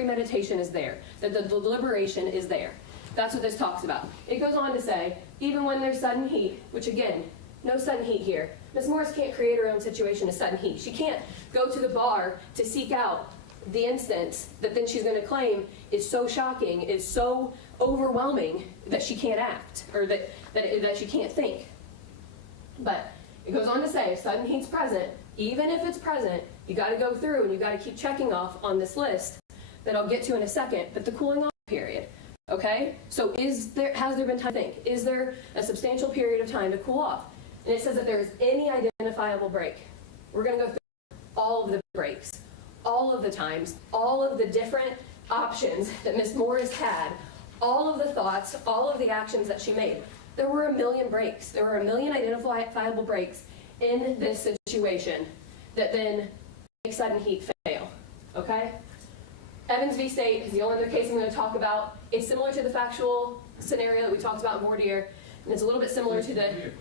premeditation is there, that the deliberation is there. That's what this talks about. It goes on to say, even when there's sudden heat, which again, no sudden heat here. Ms. Morris can't create her own situation of sudden heat. She can't go to the bar to seek out the instance that then she's going to claim is so shocking, is so overwhelming that she can't act, or that she can't think. But it goes on to say, if sudden heat's present, even if it's present, you got to go through and you got to keep checking off on this list that I'll get to in a second, but the cooling off period. Okay? So has there been time to think? Is there a substantial period of time to cool off? And it says that there's any identifiable break. We're going to go through all of the breaks, all of the times, all of the different options that Ms. Morris had, all of the thoughts, all of the actions that she made. There were a million breaks. There were a million identifiable breaks in this situation that then make sudden heat fail. Okay? Evans v. State is the only other case I'm going to talk about. It's similar to the factual scenario that we talked about in voir dire, and it's a little bit similar to the...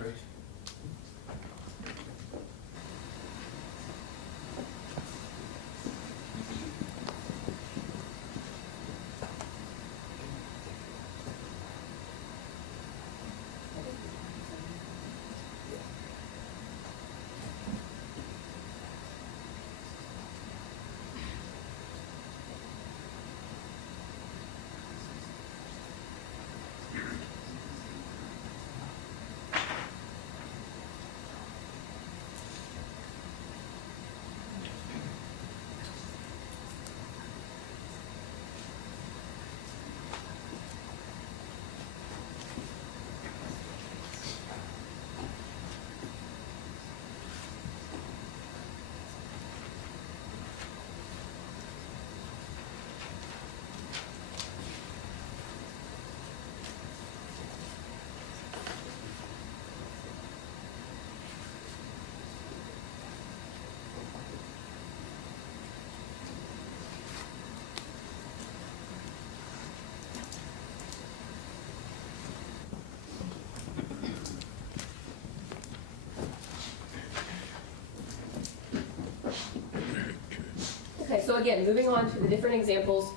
Okay, so again, moving on to the different examples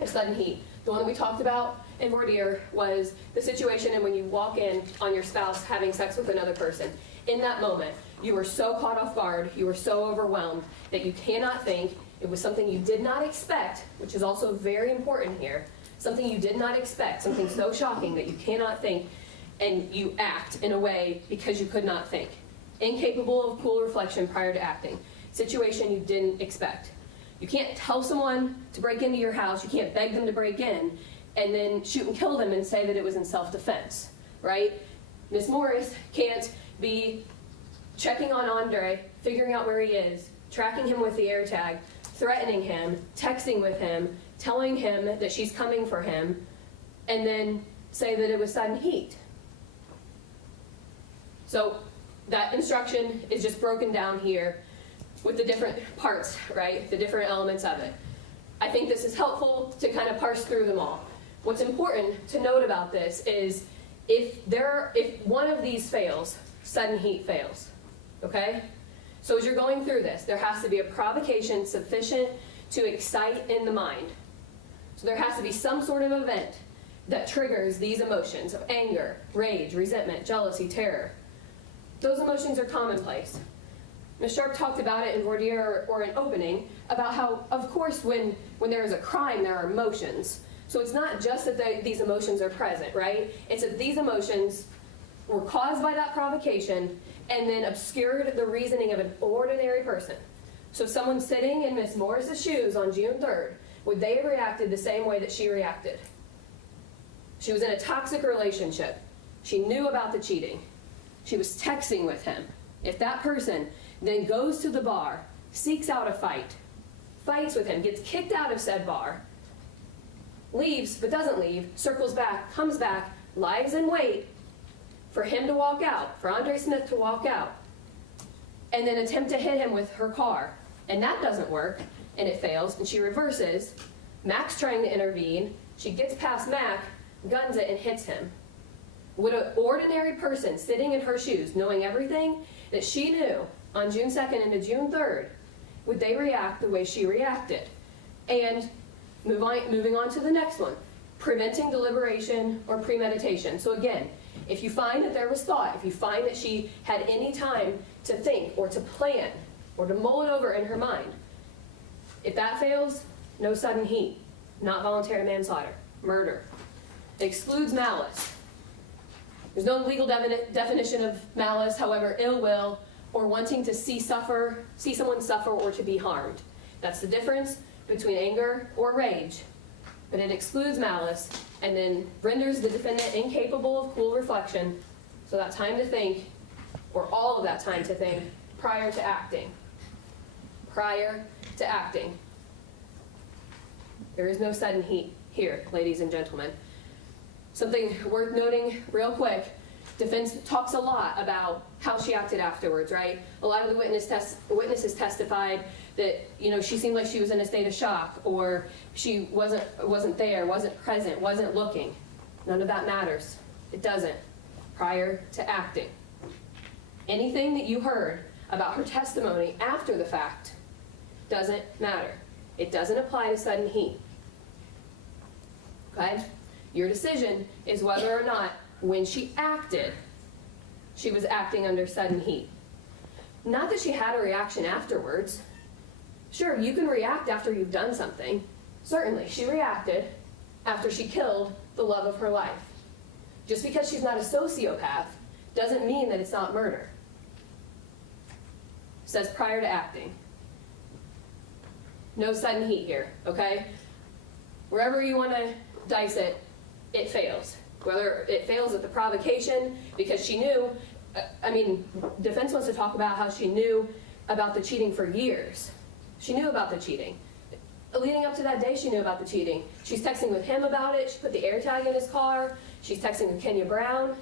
of sudden heat. The one that we talked about in voir dire was the situation and when you walk in on your spouse having sex with another person. In that moment, you were so caught off guard, you were so overwhelmed that you cannot think. It was something you did not expect, which is also very important here. Something you did not expect, something so shocking that you cannot think, and you act in a way because you could not think. Incapable of cool reflection prior to acting. Situation you didn't expect. You can't tell someone to break into your house, you can't beg them to break in, and then shoot and kill them and say that it was in self-defense, right? Ms. Morris can't be checking on Andre, figuring out where he is, tracking him with the AirTag, threatening him, texting with him, telling him that she's coming for him, and then say that it was sudden heat. So that instruction is just broken down here with the different parts, right? The different elements of it. I think this is helpful to kind of parse through them all. What's important to note about this is if one of these fails, sudden heat fails, okay? So as you're going through this, there has to be a provocation sufficient to excite in the mind. So there has to be some sort of event that triggers these emotions of anger, rage, resentment, jealousy, terror. Those emotions are commonplace. Ms. Sharp talked about it in voir dire or in opening about how, of course, when there is a crime, there are emotions. So it's not just that these emotions are present, right? It's that these emotions were caused by that provocation and then obscured the reasoning of an ordinary person. So someone sitting in Ms. Morris's shoes on June 3rd, would they have reacted the same way that she reacted? She was in a toxic relationship. She knew about the cheating. She was texting with him. If that person then goes to the bar, seeks out a fight, fights with him, gets kicked out of said bar, leaves but doesn't leave, circles back, comes back, lies in wait for him to walk out, for Andre Smith to walk out, and then attempt to hit him with her car, and that doesn't work, and it fails, and she reverses, Mac's trying to intervene, she gets past Mac, guns it, and hits him. Would an ordinary person sitting in her shoes, knowing everything that she knew on June 2nd into June 3rd, would they react the way she reacted? And Moving on to the next one. Preventing deliberation or premeditation. So again, if you find that there was thought, if you find that she had any time to think or to plan or to mull it over in her mind, if that fails, no sudden heat, not voluntary manslaughter, murder. It excludes malice. There's no legal definition of malice, however, ill will or wanting to see someone suffer or to be harmed. That's the difference between anger or rage. But it excludes malice and then renders the defendant incapable of cool reflection, so that time to think, or all of that time to think, prior to acting. Prior to acting. There is no sudden heat here, ladies and gentlemen. Something worth noting real quick, defense talks a lot about how she acted afterwards, right? A lot of the witnesses testified that, she seemed like she was in a state of shock, or she wasn't there, wasn't present, wasn't looking. None of that matters. It doesn't. Prior to acting. Anything that you heard about her testimony after the fact doesn't matter. It doesn't apply to sudden heat. Okay? Your decision is whether or not, when she acted, she was acting under sudden heat. Not that she had a reaction afterwards. Sure, you can react after you've done something. Certainly, she reacted after she killed the love of her life. Just because she's not a sociopath doesn't mean that it's not murder. It says prior to acting. No sudden heat here, okay? Wherever you want to dice it, it fails. Whether it fails at the provocation because she knew, defense wants to talk about how she knew about the cheating for years. She knew about the cheating. Leading up to that day, she knew about the cheating. She's texting with him about it. She put the AirTag in his car. She's texting with Kenya Brown.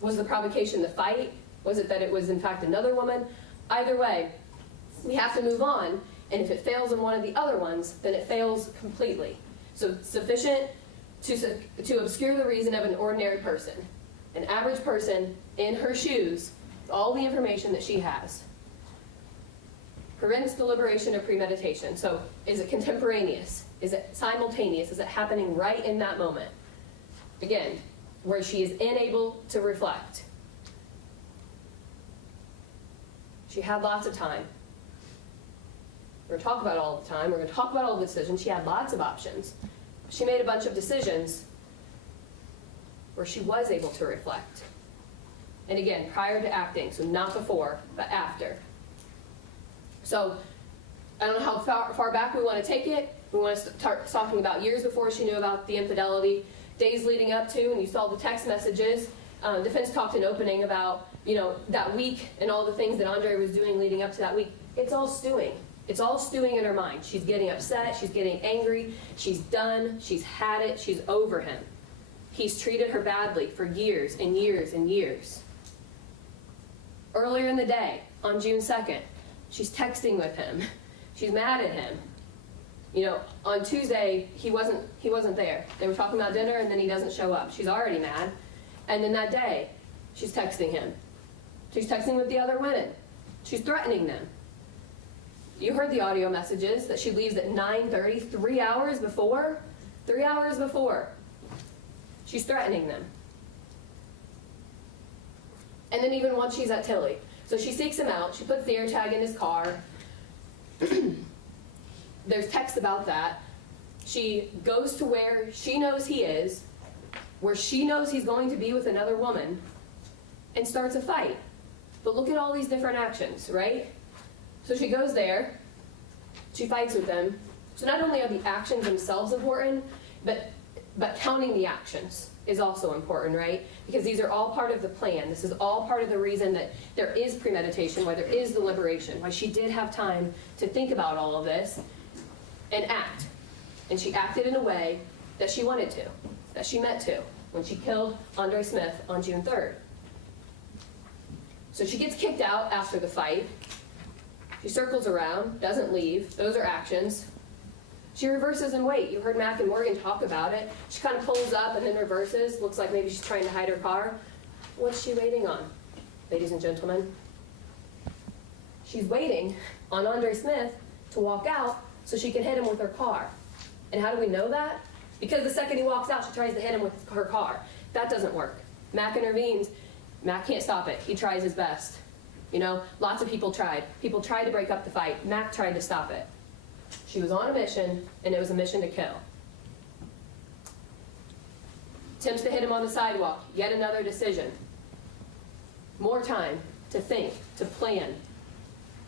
Was the provocation the fight? Was it that it was, in fact, another woman? Either way, we have to move on. And if it fails in one of the other ones, then it fails completely. So sufficient to obscure the reason of an ordinary person, an average person in her shoes, with all the information that she has. Prevents deliberation or premeditation. So is it contemporaneous? Is it simultaneous? Is it happening right in that moment? Again, where she is unable to reflect. She had lots of time. We're going to talk about it all the time. We're going to talk about all the decisions. She had lots of options. She made a bunch of decisions where she was able to reflect. And again, prior to acting, so not before, but after. So I don't know how far back we want to take it. We want to start talking about years before she knew about the infidelity, days leading up to, and you saw the text messages. Defense talked in opening about, that week and all the things that Andre was doing leading up to that week. It's all stewing. It's all stewing in her mind. She's getting upset. She's getting angry. She's done. She's had it. She's over him. He's treated her badly for years and years and years. Earlier in the day, on June 2nd, she's texting with him. She's mad at him. On Tuesday, he wasn't there. They were talking about dinner, and then he doesn't show up. She's already mad. And then that day, she's texting him. She's texting with the other women. She's threatening them. You heard the audio messages that she leaves at 9:30, 3 hours before. 3 hours before. She's threatening them. And then even once she's at Tilly. So she seeks him out. She puts the AirTag in his car. There's text about that. She goes to where she knows he is, where she knows he's going to be with another woman, and starts a fight. But look at all these different actions, right? So she goes there, she fights with them. So not only are the actions themselves important, but counting the actions is also important, right? Because these are all part of the plan. This is all part of the reason that there is premeditation, why there is deliberation, why she did have time to think about all of this and act. And she acted in a way that she wanted to, that she meant to, when she killed Andre Smith on June 3rd. So she gets kicked out after the fight. She circles around, doesn't leave. Those are actions. She reverses and wait. You heard Mac and Morgan talk about it. She kind of pulls up and then reverses. Looks like maybe she's trying to hide her car. What's she waiting on, ladies and gentlemen? She's waiting on Andre Smith to walk out so she can hit him with her car. And how do we know that? Because the second he walks out, she tries to hit him with her car. That doesn't work. Mac intervenes. Mac can't stop it. He tries his best. You know, lots of people tried. People tried to break up the fight. Mac tried to stop it. She was on a mission, and it was a mission to kill. Attempts to hit him on the sidewalk. Yet another decision. More time to think, to plan,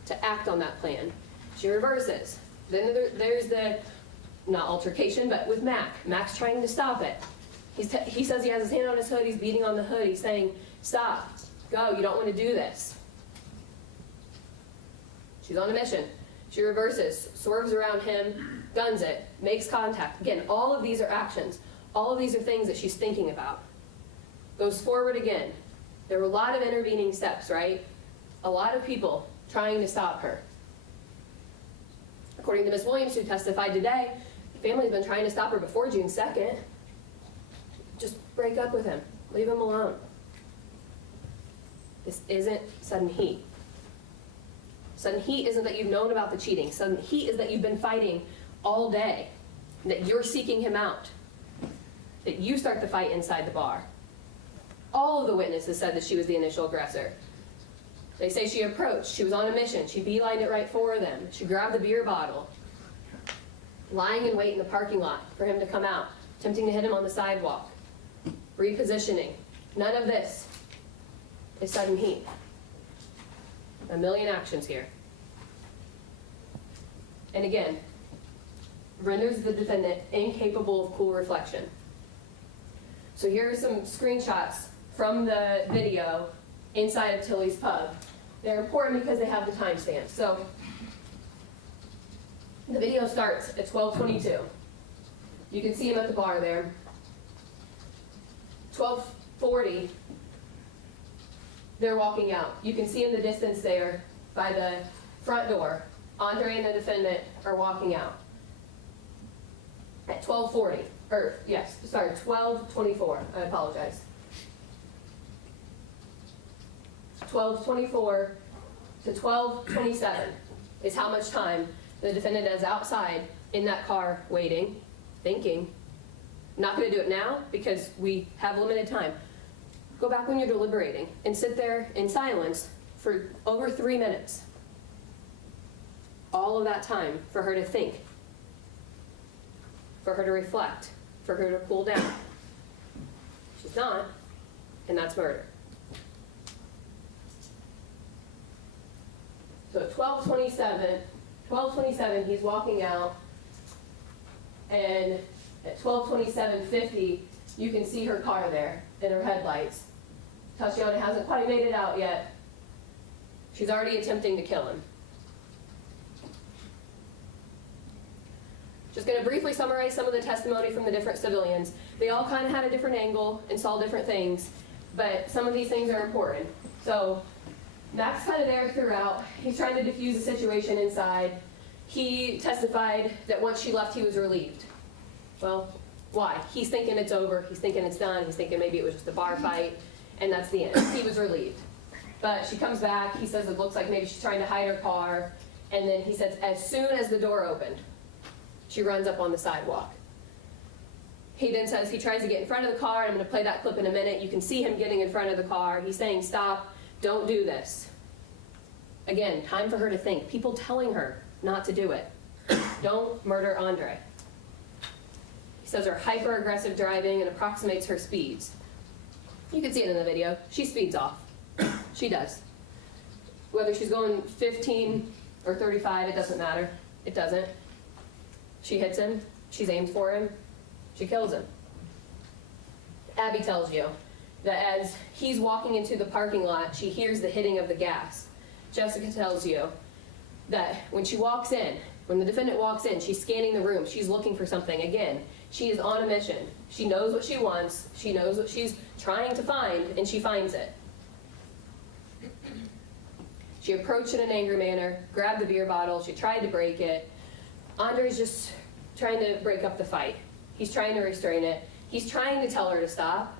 to act on that plan. She reverses. Then there's the, not altercation, but with Mac. Mac's trying to stop it. He says he has his hand on his hood. He's beating on the hood. He's saying, stop, go, you don't want to do this. She's on a mission. She reverses, swerves around him, guns it, makes contact. Again, all of these are actions. All of these are things that she's thinking about. Goes forward again. There were a lot of intervening steps, right? A lot of people trying to stop her. According to Ms. Williams, who testified today, the family's been trying to stop her before June 2nd. Just break up with him. Leave him alone. This isn't sudden heat. Sudden heat isn't that you've known about the cheating. Sudden heat is that you've been fighting all day, that you're seeking him out, that you start the fight inside the bar. All of the witnesses said that she was the initial aggressor. They say she approached, she was on a mission, she beelined it right for them, she grabbed the beer bottle, lying in wait in the parking lot for him to come out, attempting to hit him on the sidewalk, repositioning. None of this is sudden heat. A million actions here. And again, renders the defendant incapable of cool reflection. So here are some screenshots from the video inside of Tilly's Pub. They're important because they have the timestamp. So the video starts at 12:22. You can see him at the bar there. 12:40, they're walking out. You can see in the distance there by the front door, Andre and the defendant are walking out. At 12:40, or yes, sorry, 12:24, I apologize. 12:24 to 12:27 is how much time the defendant is outside in that car waiting, thinking. Not going to do it now because we have limited time. Go back when you're deliberating and sit there in silence for over 3 minutes. All of that time for her to think, for her to reflect, for her to cool down. She's not, and that's murder. So at 12:27, he's walking out, and at 12:27:50, you can see her car there in her headlights. Tatiana hasn't quite made it out yet. She's already attempting to kill him. Just going to briefly summarize some of the testimony from the different civilians. They all kind of had a different angle and saw different things, but some of these things are important. So Mac's kind of there throughout. He's trying to defuse the situation inside. He testified that once she left, he was relieved. Well, why? He's thinking it's over. He's thinking it's done. He's thinking maybe it was just a bar fight, and that's the end. He was relieved. But she comes back. He says it looks like maybe she's trying to hide her car. And then he says as soon as the door opened, she runs up on the sidewalk. He then says he tries to get in front of the car. I'm going to play that clip in a minute. You can see him getting in front of the car. He's saying, stop, don't do this. Again, time for her to think. People telling her not to do it. Don't murder Andre. He says her hyper-aggressive driving and approximates her speeds. You can see it in the video. She speeds off. She does. Whether she's going 15 or 35, it doesn't matter. It doesn't. She hits him. She's aimed for him. She kills him. Abby tells you that as he's walking into the parking lot, she hears the hitting of the gas. Jessica tells you that when she walks in, when the defendant walks in, she's scanning the room. She's looking for something. Again, she is on a mission. She knows what she wants. She knows what she's trying to find, and she finds it. She approached in an angry manner, grabbed the beer bottle. She tried to break it. Andre's just trying to break up the fight. He's trying to restrain it. He's trying to tell her to stop.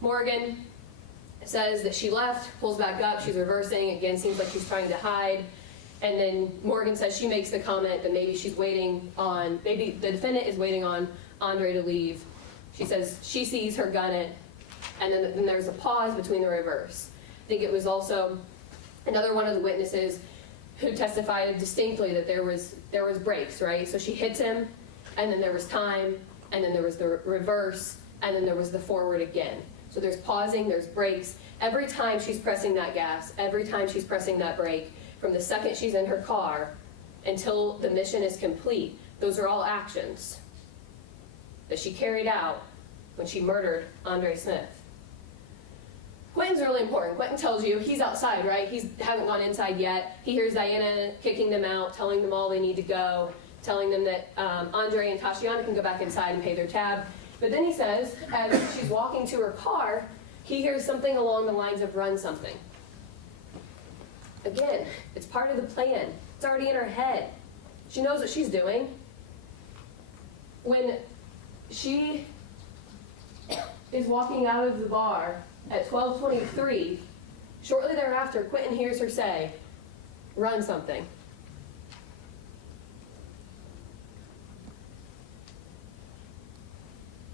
Morgan says that she left, pulls back up, she's reversing. Again, seems like she's trying to hide. And then Morgan says she makes the comment that maybe maybe the defendant is waiting on Andre to leave. She says she sees her gun it, and then there's a pause between the reverse. I think it was also another one of the witnesses who testified distinctly that there was breaks, right? So she hits him, and then there was time, and then there was the reverse, and then there was the forward again. So there's pausing, there's breaks. Every time she's pressing that gas, every time she's pressing that brake, from the second she's in her car until the mission is complete, those are all actions that she carried out when she murdered Andre Smith. Quentin's really important. Quentin tells you he's outside, right? He hasn't gone inside yet. He hears Diana kicking them out, telling them all they need to go, telling them that Andre and Tatiana can go back inside and pay their tab. But then he says, as she's walking to her car, he hears something along the lines of run something. Again, it's part of the plan. It's already in her head. She knows what she's doing. When she is walking out of the bar at 12:23, shortly thereafter, Quentin hears her say, run something.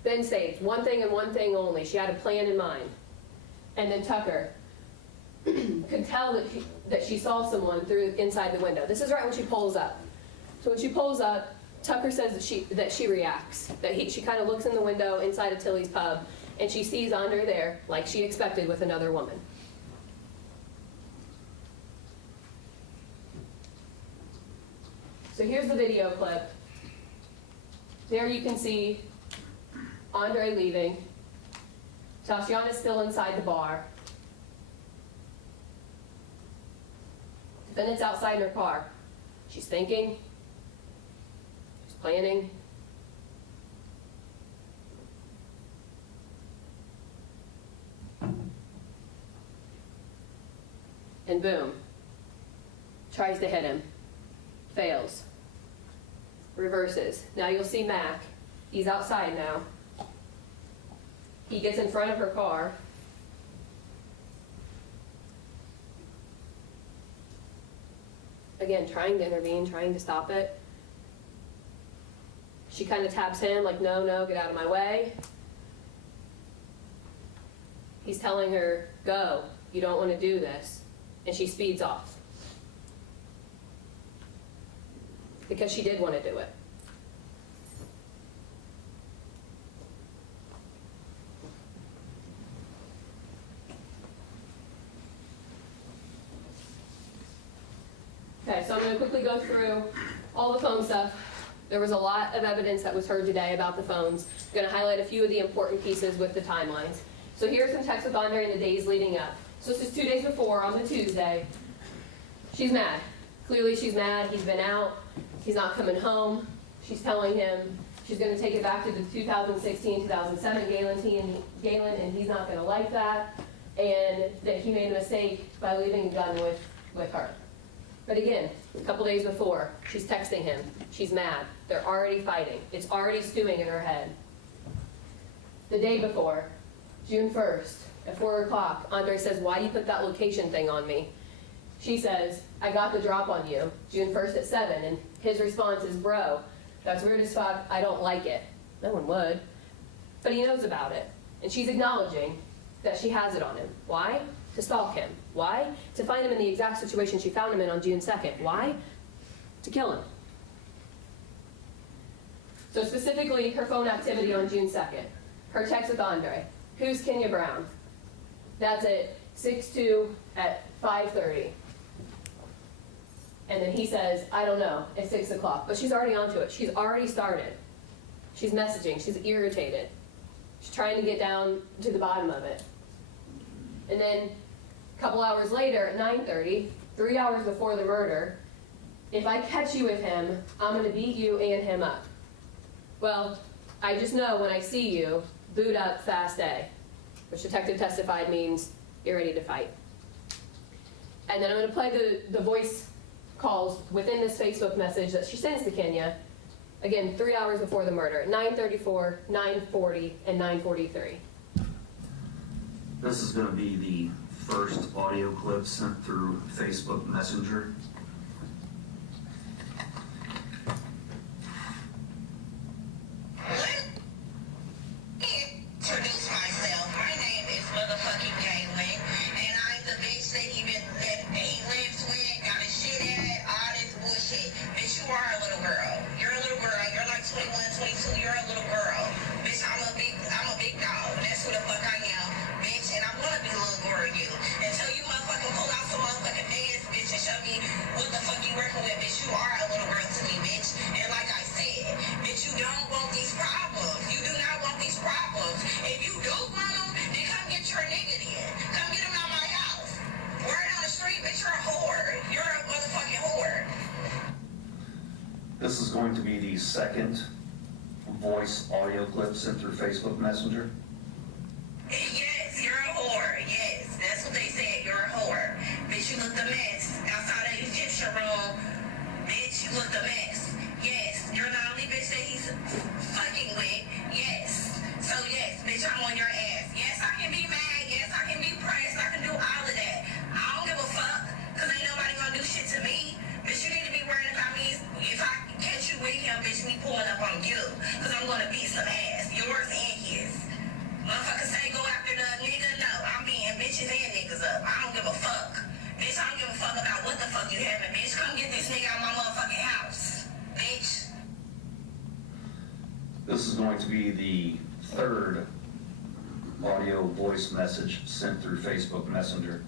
Then states, one thing and one thing only. She had a plan in mind. And then Tucker could tell that she saw someone inside the window. This is right when she pulls up. So when she pulls up, Tucker says that she reacts. She kind of looks in the window inside of Tilly's pub, and she sees Andre there, like she expected, with another woman. So here's the video clip. There you can see Andre leaving. Tatiana's still inside the bar. Defendant's outside in her car. She's thinking. She's planning. And boom. Tries to hit him. Fails. Reverses. Now you'll see Mac. He's outside now. He gets in front of her car. Again, trying to intervene, trying to stop it. She kind of taps him like, no, get out of my way. He's telling her, go, you don't want to do this. And she speeds off. Because she did want to do it. Okay, so I'm going to quickly go through all the phone stuff. There was a lot of evidence that was heard today about the phones. I'm going to highlight a few of the important pieces with the timelines. So here's some texts with Andre in the days leading up. So this is 2 days before, on the Tuesday. She's mad. Clearly she's mad. He's been out. He's not coming home. She's telling him she's going to take it back to the 2016-2007 Gaylyn, and he's not going to like that, and that he made a mistake by leaving a gun with her. But again, a couple days before, she's texting him. She's mad. They're already fighting. It's already stewing in her head. The day before, June 1st, at 4 o'clock, Andre says, why you put that location thing on me? She says, I got the drop on you, June 1st at 7. And his response is, bro, that's weird as fuck. I don't like it. No one would. But he knows about it. And she's acknowledging that she has it on him. Why? To stalk him. Why? To find him in the exact situation she found him in on June 2nd. Why? To kill him. So specifically, her phone activity on June 2nd. Her text with Andre. Who's Kenya Brown? That's at 6/2 at 5:30. And then he says, I don't know, at 6 o'clock. But she's already onto it. She's already started. She's messaging. She's irritated. She's trying to get down to the bottom of it. And then a couple hours later at 9:30, 3 hours before the murder, if I catch you with him, I'm going to beat you and him up. Well, I just know when I see you, boot up, fast A, which detective testified means you're ready to fight. And then I'm going to play the voice calls within this Facebook message that she sends to Kenya, again, 3 hours before the murder, 9:34, 9:40, and 9:43. This is going to be the first audio clip sent through Facebook Messenger. second voice audio clip sent through Facebook Messenger? Yes, you're a whore. Yes, that's what they said. You're a whore. Bitch, you looked a mess outside of the Egyptian room. Bitch, you looked a mess. Yes, you're the only bitch that he's fucking with. Yes. So yes, bitch, I'm on your ass. Yes, I can be mad. Yes, I can be pressed. I can do all of that. I don't give a fuck, because ain't nobody gonna do shit to me. Bitch, you need to be worried about me. If I catch you with him, bitch, me pulling up on you, because I'm gonna beat some ass. Yours and his. Motherfuckers say go after the nigga. No, I'm beating bitches and niggas up. I don't give a fuck. Bitch, I don't give a fuck about what the fuck you having, bitch. Come get this nigga out of my motherfucking house. Bitch. This is going to be the third audio voice message sent through Facebook Messenger.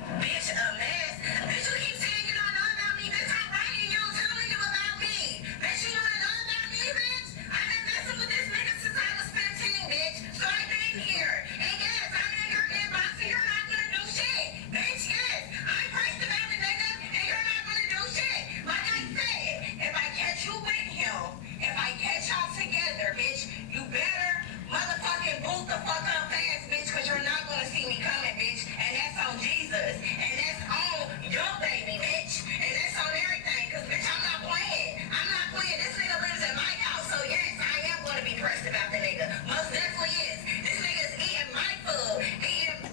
Bitch, a mess. Bitch, you keep saying you don't know about me. Bitch, I'm writing you. Tell me about me. Bitch, you wanna know about me, bitch? I've been messing with this nigga since I was 15, bitch. So I've been here. And yes, I'm in your inbox and you're not gonna do shit. Bitch, yes. I'm pressed about the nigga and you're not gonna do shit. Like I said, if I catch you with him, if I catch y'all together, bitch, you better motherfucking boot the fuck up fast, bitch, because you're not gonna see me coming, bitch. And that's on Jesus. And that's on your baby, bitch. And that's on everything, because, bitch, I'm not playing. I'm not playing. This nigga lives in my house, so yes, I am gonna be pressed about the nigga. Most definitely is. This nigga's eating my food,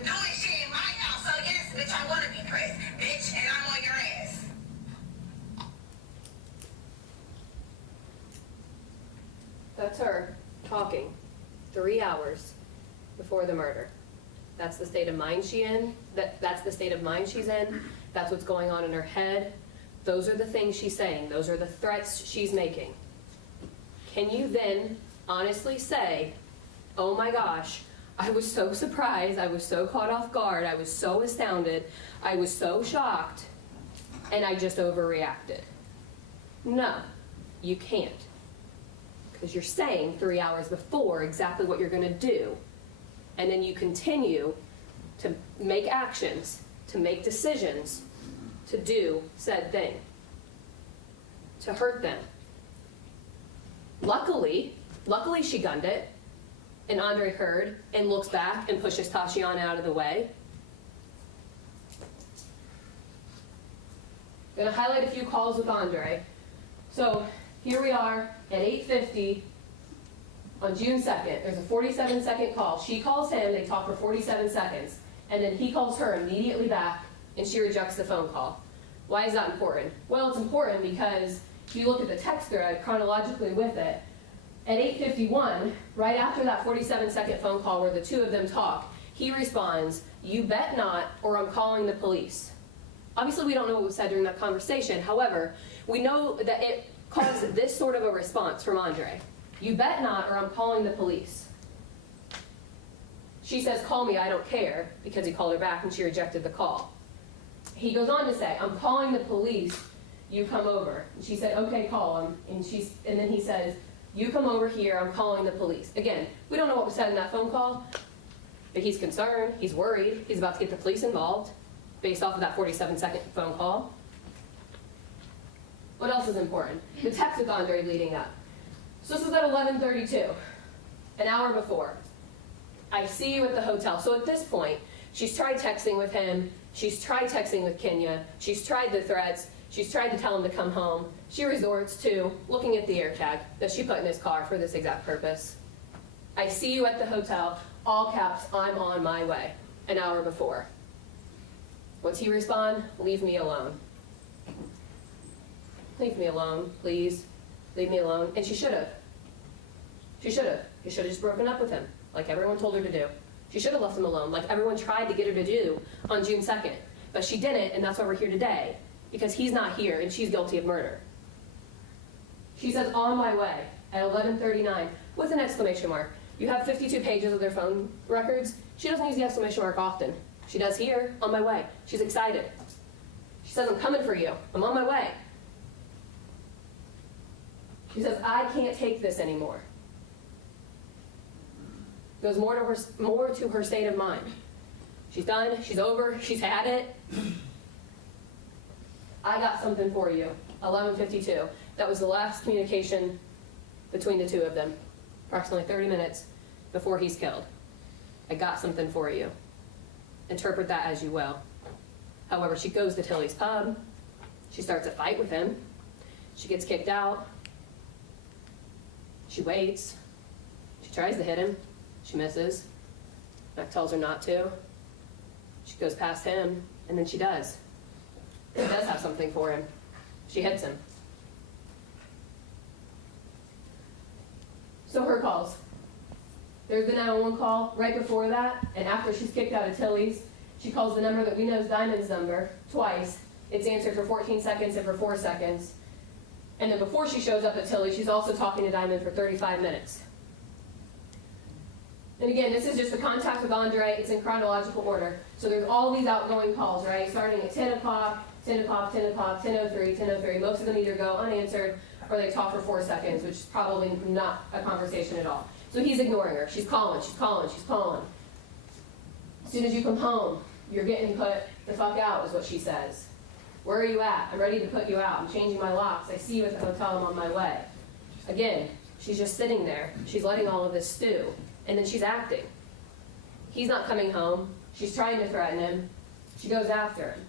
doing shit in my house, so yes, bitch, I'm gonna be pressed, bitch, and I'm on your ass. That's her talking 3 hours before the murder. That's the state of mind that's the state of mind she's in. That's what's going on in her head. Those are the things she's saying. Those are the threats she's making. Can you then honestly say, oh my gosh, I was so surprised, I was so caught off guard, I was so astounded, I was so shocked, and I just overreacted? No, you can't. Because you're saying 3 hours before exactly what you're going to do. And then you continue to make actions, to make decisions, to do said thing, to hurt them. Luckily she gunned it, and Andre heard and looks back and pushes Tashiana out of the way. I'm going to highlight a few calls with Andre. So here we are at 8:50 on June 2nd. There's a 47-second call. She calls him, they talk for 47 seconds, and then he calls her immediately back, and she rejects the phone call. Why is that important? Well, it's important because if you look at the text thread chronologically with it, at 8:51, right after that 47-second phone call where the two of them talk, he responds, "You bet not, or I'm calling the police." Obviously, we don't know what was said during that conversation. However, we know that it caused this sort of a response from Andre. "You bet not, or I'm calling the police." She says, "Call me, I don't care," because he called her back and she rejected the call. He goes on to say, "I'm calling the police, you come over." And she said, "Okay, call him." And then he says, "You come over here, I'm calling the police." Again, we don't know what was said in that phone call, but he's concerned, he's worried, he's about to get the police involved based off of that 47-second phone call. What else is important? The text with Andre leading up. So this is at 11:32, an hour before. "I see you at the hotel." So at this point, she's tried texting with him, she's tried texting with Kenya, she's tried the threats, she's tried to tell him to come home. She resorts to looking at the AirTag that she put in his car for this exact purpose. "I see you at the hotel," all caps, "I'm on my way," an hour before. What's he respond? "Leave me alone. Leave me alone, please. Leave me alone." And she should have. She should have. She should have just broken up with him, like everyone told her to do. She should have left him alone, like everyone tried to get her to do on June 2nd. But she didn't, and that's why we're here today, because he's not here and she's guilty of murder. She says, "On my way," at 11:39, with an exclamation mark. You have 52 pages of their phone records. She doesn't use the exclamation mark often. She does here, "On my way." She's excited. She says, "I'm coming for you. I'm on my way." She says, "I can't take this anymore." Goes more to her state of mind. She's done, she's over, she's had it. "I got something for you," 11:52. That was the last communication between the two of them, approximately 30 minutes before he's killed. I got something for you. Interpret that as you will. However, she goes to Tilly's pub. She starts a fight with him. She gets kicked out. She waits. She tries to hit him. She misses. Mac tells her not to. She goes past him, and then she does. She does have something for him. She hits him. So her calls. There's the 911 call right before that, and after she's kicked out of Tilly's, she calls the number that we know is Diamond's number twice. It's answered for 14 seconds and for 4 seconds. And then before she shows up at Tilly, she's also talking to Diamond for 35 minutes. And again, this is just the contact with Andre. It's in chronological order. So there's all these outgoing calls, right? Starting at 10 o'clock, 10 o'clock, 10 o'clock, 10:03, 10:03. Most of them either go unanswered or they talk for 4 seconds, which is probably not a conversation at all. So he's ignoring her. She's calling, she's calling, she's calling. As soon as you come home, you're getting put the fuck out, is what she says. Where are you at? I'm ready to put you out. I'm changing my locks. I see you at the hotel. I'm on my way. Again, she's just sitting there. She's letting all of this stew. And then she's acting. He's not coming home. She's trying to threaten him. She goes after him.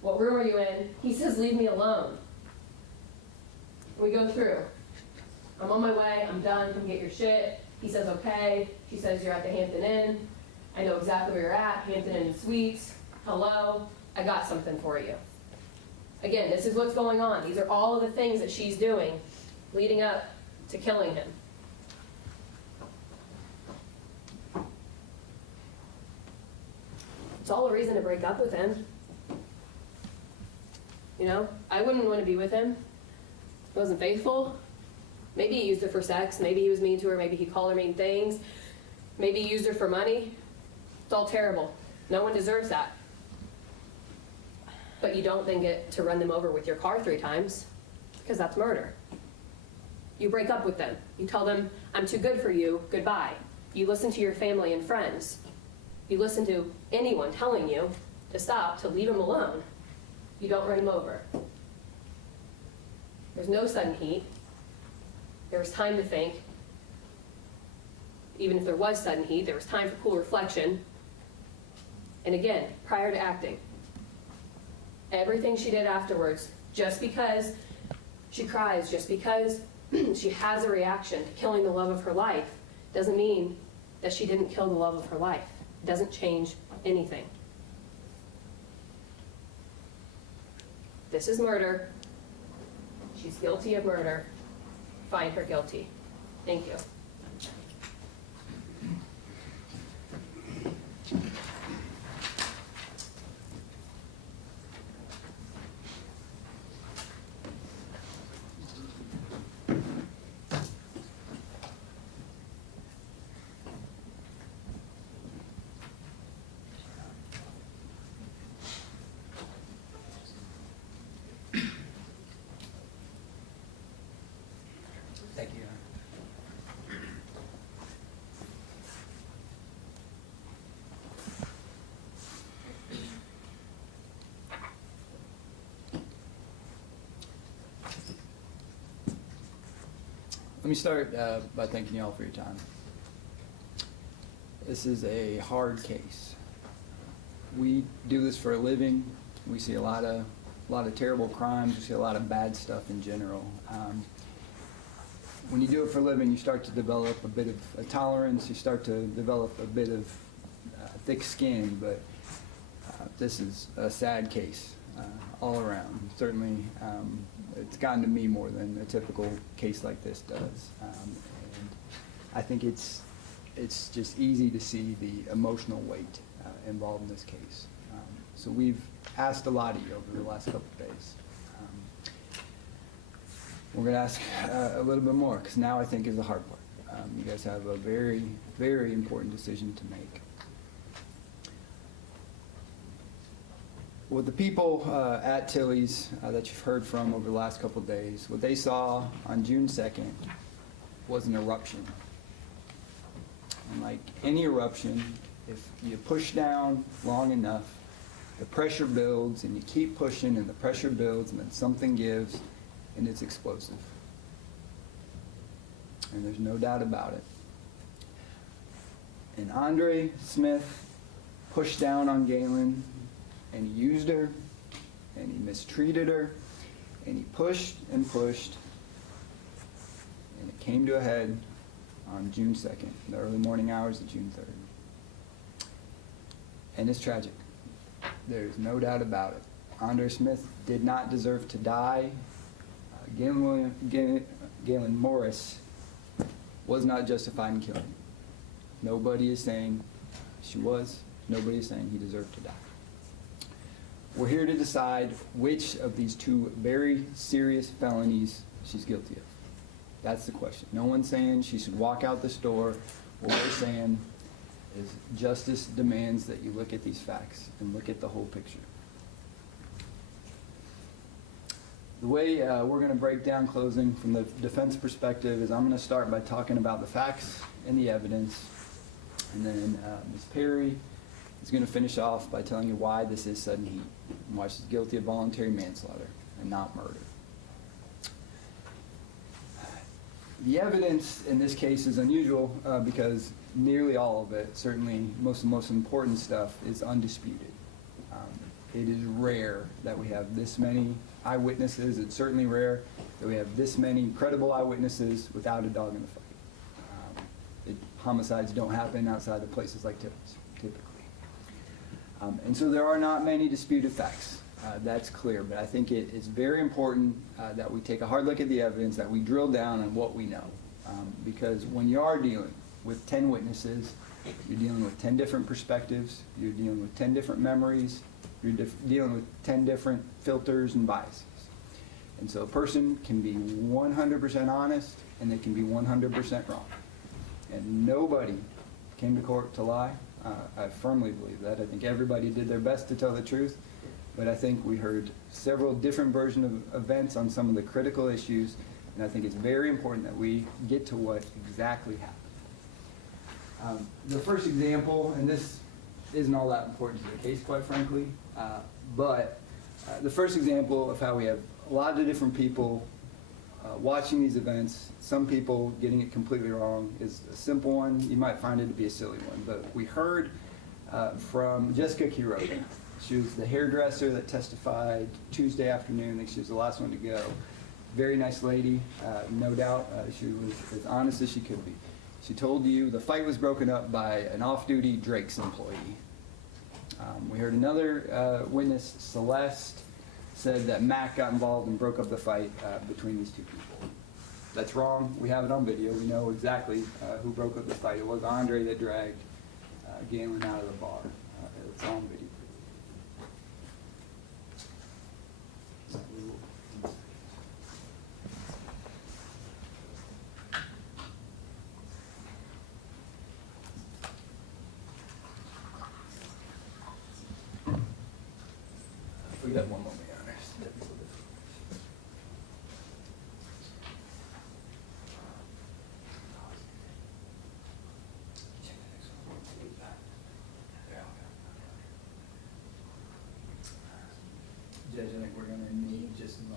What room are you in? He says, leave me alone. We go through. I'm on my way. I'm done. Come get your shit. He says, okay. She says, you're at the Hampton Inn. I know exactly where you're at. Hampton Inn Suites. Hello. I got something for you. Again, this is what's going on. These are all of the things that she's doing leading up to killing him. It's all a reason to break up with him. You know, I wouldn't want to be with him. He wasn't faithful. Maybe he used her for sex. Maybe he was mean to her. Maybe he called her mean things. Maybe he used her for money. It's all terrible. No one deserves that. But you don't then get to run them over with your car 3 times, because that's murder. You break up with them. You tell them, I'm too good for you, goodbye. You listen to your family and friends. You listen to anyone telling you to stop, to leave them alone. You don't run them over. There's no sudden heat. There was time to think. Even if there was sudden heat, there was time for cool reflection. And again, prior to acting, everything she did afterwards, just because she cries, just because she has a reaction to killing the love of her life, doesn't mean that she didn't kill the love of her life. It doesn't change anything. This is murder. She's guilty of murder. Find her guilty. Thank you. Thank you. Let me start by thanking y'all for your time. This is a hard case. We do this for a living. We see a lot of terrible crimes. We see a lot of bad stuff in general. When you do it for a living, you start to develop a bit of a tolerance. You start to develop a bit of thick skin. But this is a sad case all around. Certainly, it's gotten to me more than a typical case like this does. And I think it's just easy to see the emotional weight involved in this case. So we've asked a lot of you over the last couple of days. We're going to ask a little bit more, because now I think is the hard part. You guys have a very, very important decision to make. What the people at Tilly's that you've heard from over the last couple of days, what they saw on June 2nd was an eruption. And like any eruption, if you push down long enough, the pressure builds, and you keep pushing, and the pressure builds, and then something gives, and it's explosive. And there's no doubt about it. And Andre Smith pushed down on Gaylyn, and he used her, and he mistreated her, and he pushed and pushed, and it came to a head on June 2nd, the early morning hours of June 3rd. And it's tragic. There's no doubt about it. Andre Smith did not deserve to die. Gaylyn Morris was not justified in killing him. Nobody is saying she was. Nobody is saying he deserved to die. We're here to decide which of these two very serious felonies she's guilty of. That's the question. No one's saying she should walk out this door. What we're saying is justice demands that you look at these facts and look at the whole picture. The way we're going to break down closing from the defense perspective is I'm going to start by talking about the facts and the evidence, and then Ms. Perry is going to finish off by telling you why this is sudden heat and why she's guilty of voluntary manslaughter and not murder. The evidence in this case is unusual because nearly all of it, certainly most of the most important stuff, is undisputed. It is rare that we have this many eyewitnesses. It's certainly rare that we have this many credible eyewitnesses without a dog in the fight. Homicides don't happen outside of places like Tibbetts, typically. And so there are not many disputed facts. That's clear, but I think it is very important that we take a hard look at the evidence, that we drill down on what we know. Because when you are dealing with 10 witnesses, you're dealing with 10 different perspectives, you're dealing with 10 different memories, you're dealing with 10 different filters and biases. And so a person can be 100% honest and they can be 100% wrong. And nobody came to court to lie. I firmly believe that. I think everybody did their best to tell the truth, but I think we heard several different versions of events on some of the critical issues, and I think it's very important that we get to what exactly happened. The first example, and this isn't all that important to the case, quite frankly, but the first example of how we have a lot of different people watching these events, some people getting it completely wrong, is a simple one. You might find it to be a silly one, but we heard from Jessica Quiroga. She was the hairdresser that testified Tuesday afternoon. I think she was the last one to go. Very nice lady, no doubt. She was as honest as she could be. She told you the fight was broken up by an off-duty Drake's employee. We heard another witness, Celeste, said that Mac got involved and broke up the fight between these two people. That's wrong. We have it on video. We know exactly who broke up the fight. It was Andre that dragged Gaylyn out of the bar. It's on video. We got one moment, Your Honor. Judge, I think we're going to need just a moment.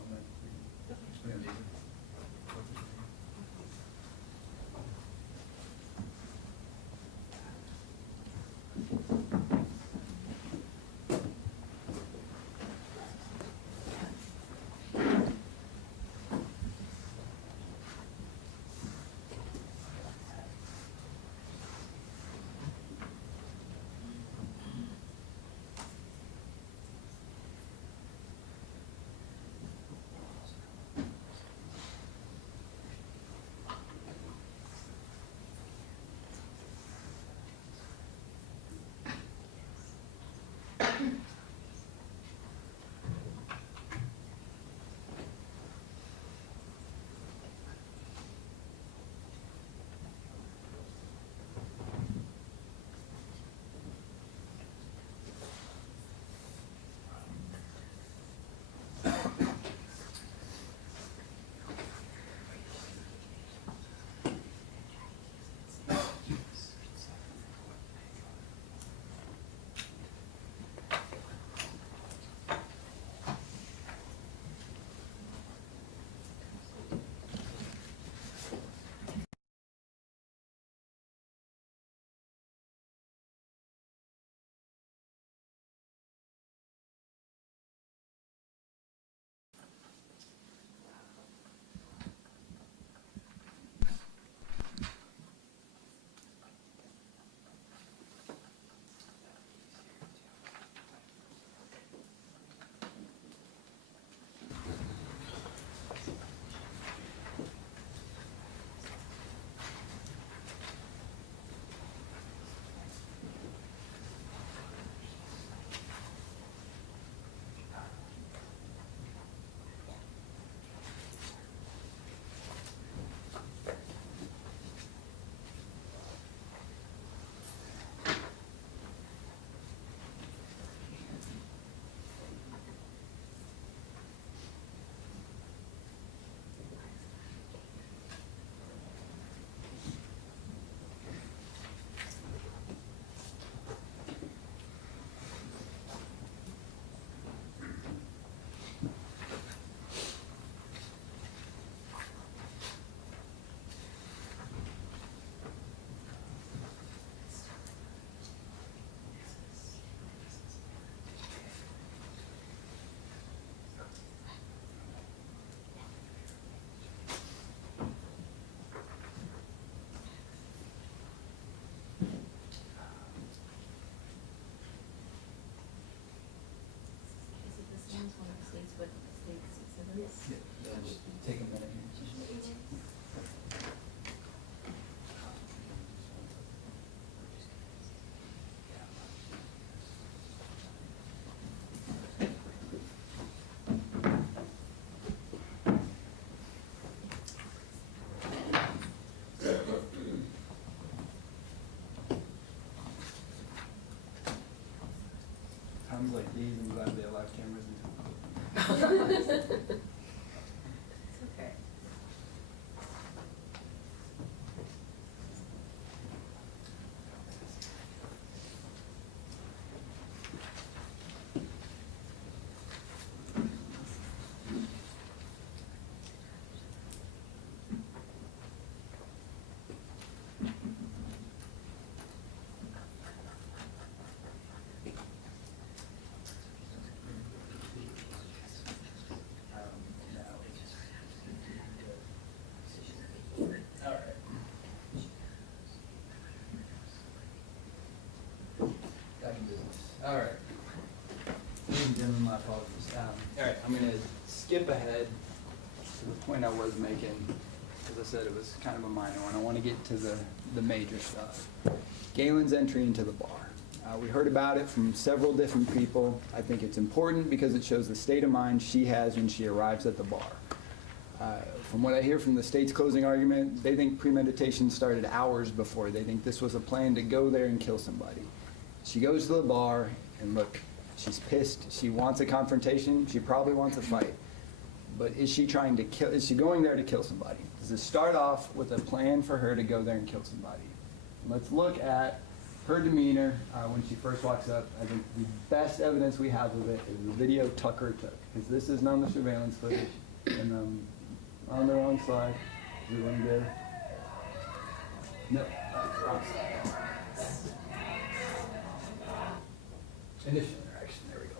Just take a minute here. Times like these, I'm glad they allow cameras into them. It's okay. All right. Back in business. All right. Ladies and gentlemen, my apologies. All right, I'm going to skip ahead to the point I was making. As I said, it was kind of a minor one. I want to get to the major stuff. Gaylyn's entry into the bar. We heard about it from several different people. I think it's important because it shows the state of mind she has when she arrives at the bar. From what I hear from the state's closing argument, they think premeditation started hours before. They think this was a plan to go there and kill somebody. She goes to the bar, and look, she's pissed. She wants a confrontation. She probably wants a fight. But is she trying to kill? Is she going there to kill somebody? Does it start off with a plan for her to go there and kill somebody? Let's look at her demeanor when she first walks up. I think the best evidence we have of it is the video Tucker took, because this is on the surveillance footage. And on the wrong slide. Is it one good? No, wrong slide. Initial interaction, there we go.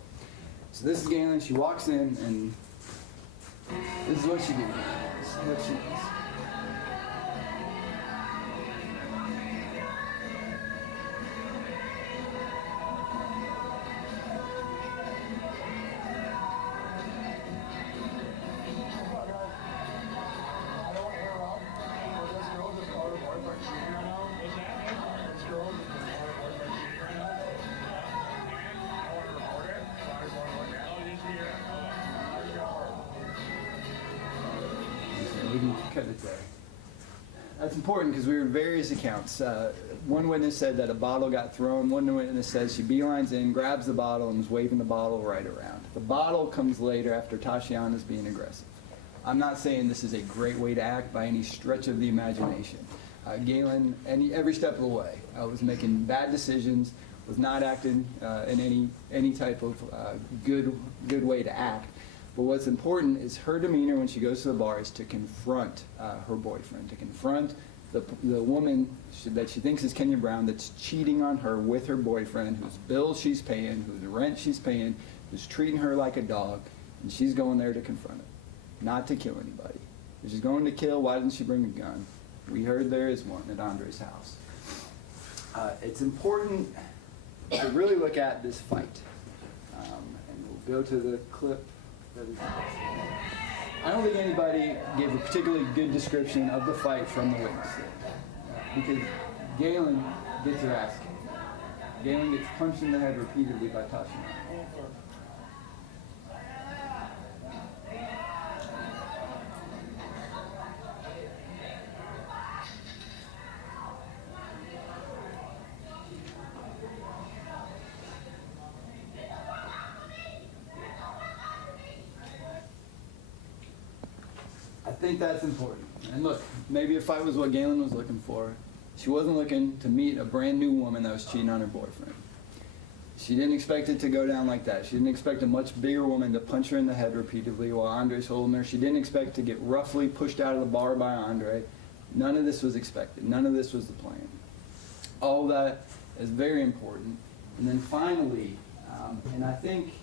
So this is Gaylyn. She walks in, and this is what she did. This is what she does. We can cut it there. That's important because we heard various accounts. One witness said that a bottle got thrown. One witness says she beelines in, grabs the bottle, and is waving the bottle right around. The bottle comes later after Tashiana's being aggressive. I'm not saying this is a great way to act by any stretch of the imagination. Gaylyn, every step of the way, was making bad decisions, was not acting in any type of good way to act. But what's important is her demeanor when she goes to the bar is to confront her boyfriend, to confront the woman that she thinks is Kenya Brown that's cheating on her with her boyfriend, whose bills she's paying, whose rent she's paying, who's treating her like a dog, and she's going there to confront it, not to kill anybody. If she's going to kill, why doesn't she bring a gun? We heard there is one at Andre's house. It's important to really look at this fight. And we'll go to the clip. I don't think anybody gave a particularly good description of the fight from the witness because Gaylyn gets her ass kicked. Gaylyn gets punched in the head repeatedly by Tashiana. I think that's important. And look, maybe a fight was what Gaylyn was looking for. She wasn't looking to meet a brand new woman that was cheating on her boyfriend. She didn't expect it to go down like that. She didn't expect a much bigger woman to punch her in the head repeatedly while Andre's holding her. She didn't expect to get roughly pushed out of the bar by Andre. None of this was expected. None of this was the plan. All that is very important. And then finally, and I think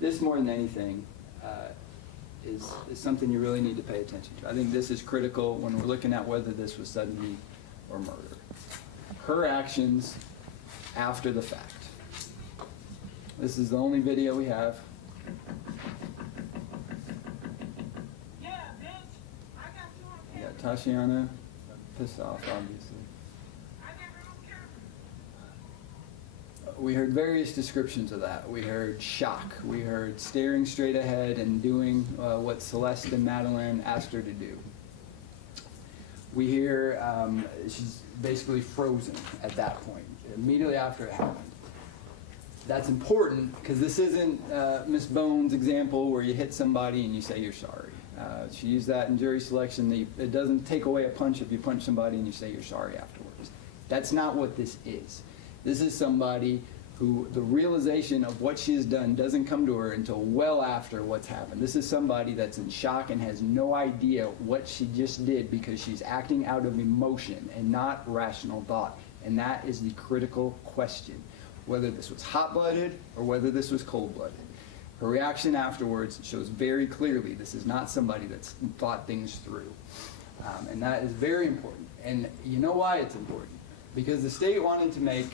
this more than anything, is something you really need to pay attention to. I think this is critical when we're looking at whether this was sudden or murder. Her actions after the fact. This is the only video we have. Tashiana, pissed off, obviously. We heard various descriptions of that. We heard shock. We heard staring straight ahead and doing what Celeste and Madeline asked her to do. We hear she's basically frozen at that point, immediately after it happened. That's important because this isn't Miss Bones' example where you hit somebody and you say you're sorry. She used that in jury selection. It doesn't take away a punch if you punch somebody and you say you're sorry afterwards. That's not what this is. This is somebody who the realization of what she has done doesn't come to her until well after what's happened. This is somebody that's in shock and has no idea what she just did because she's acting out of emotion and not rational thought. And that is the critical question, whether this was hot-blooded or whether this was cold-blooded. Her reaction afterwards shows very clearly this is not somebody that's thought things through. And that is very important. And you know why it's important? Because the state wanted to make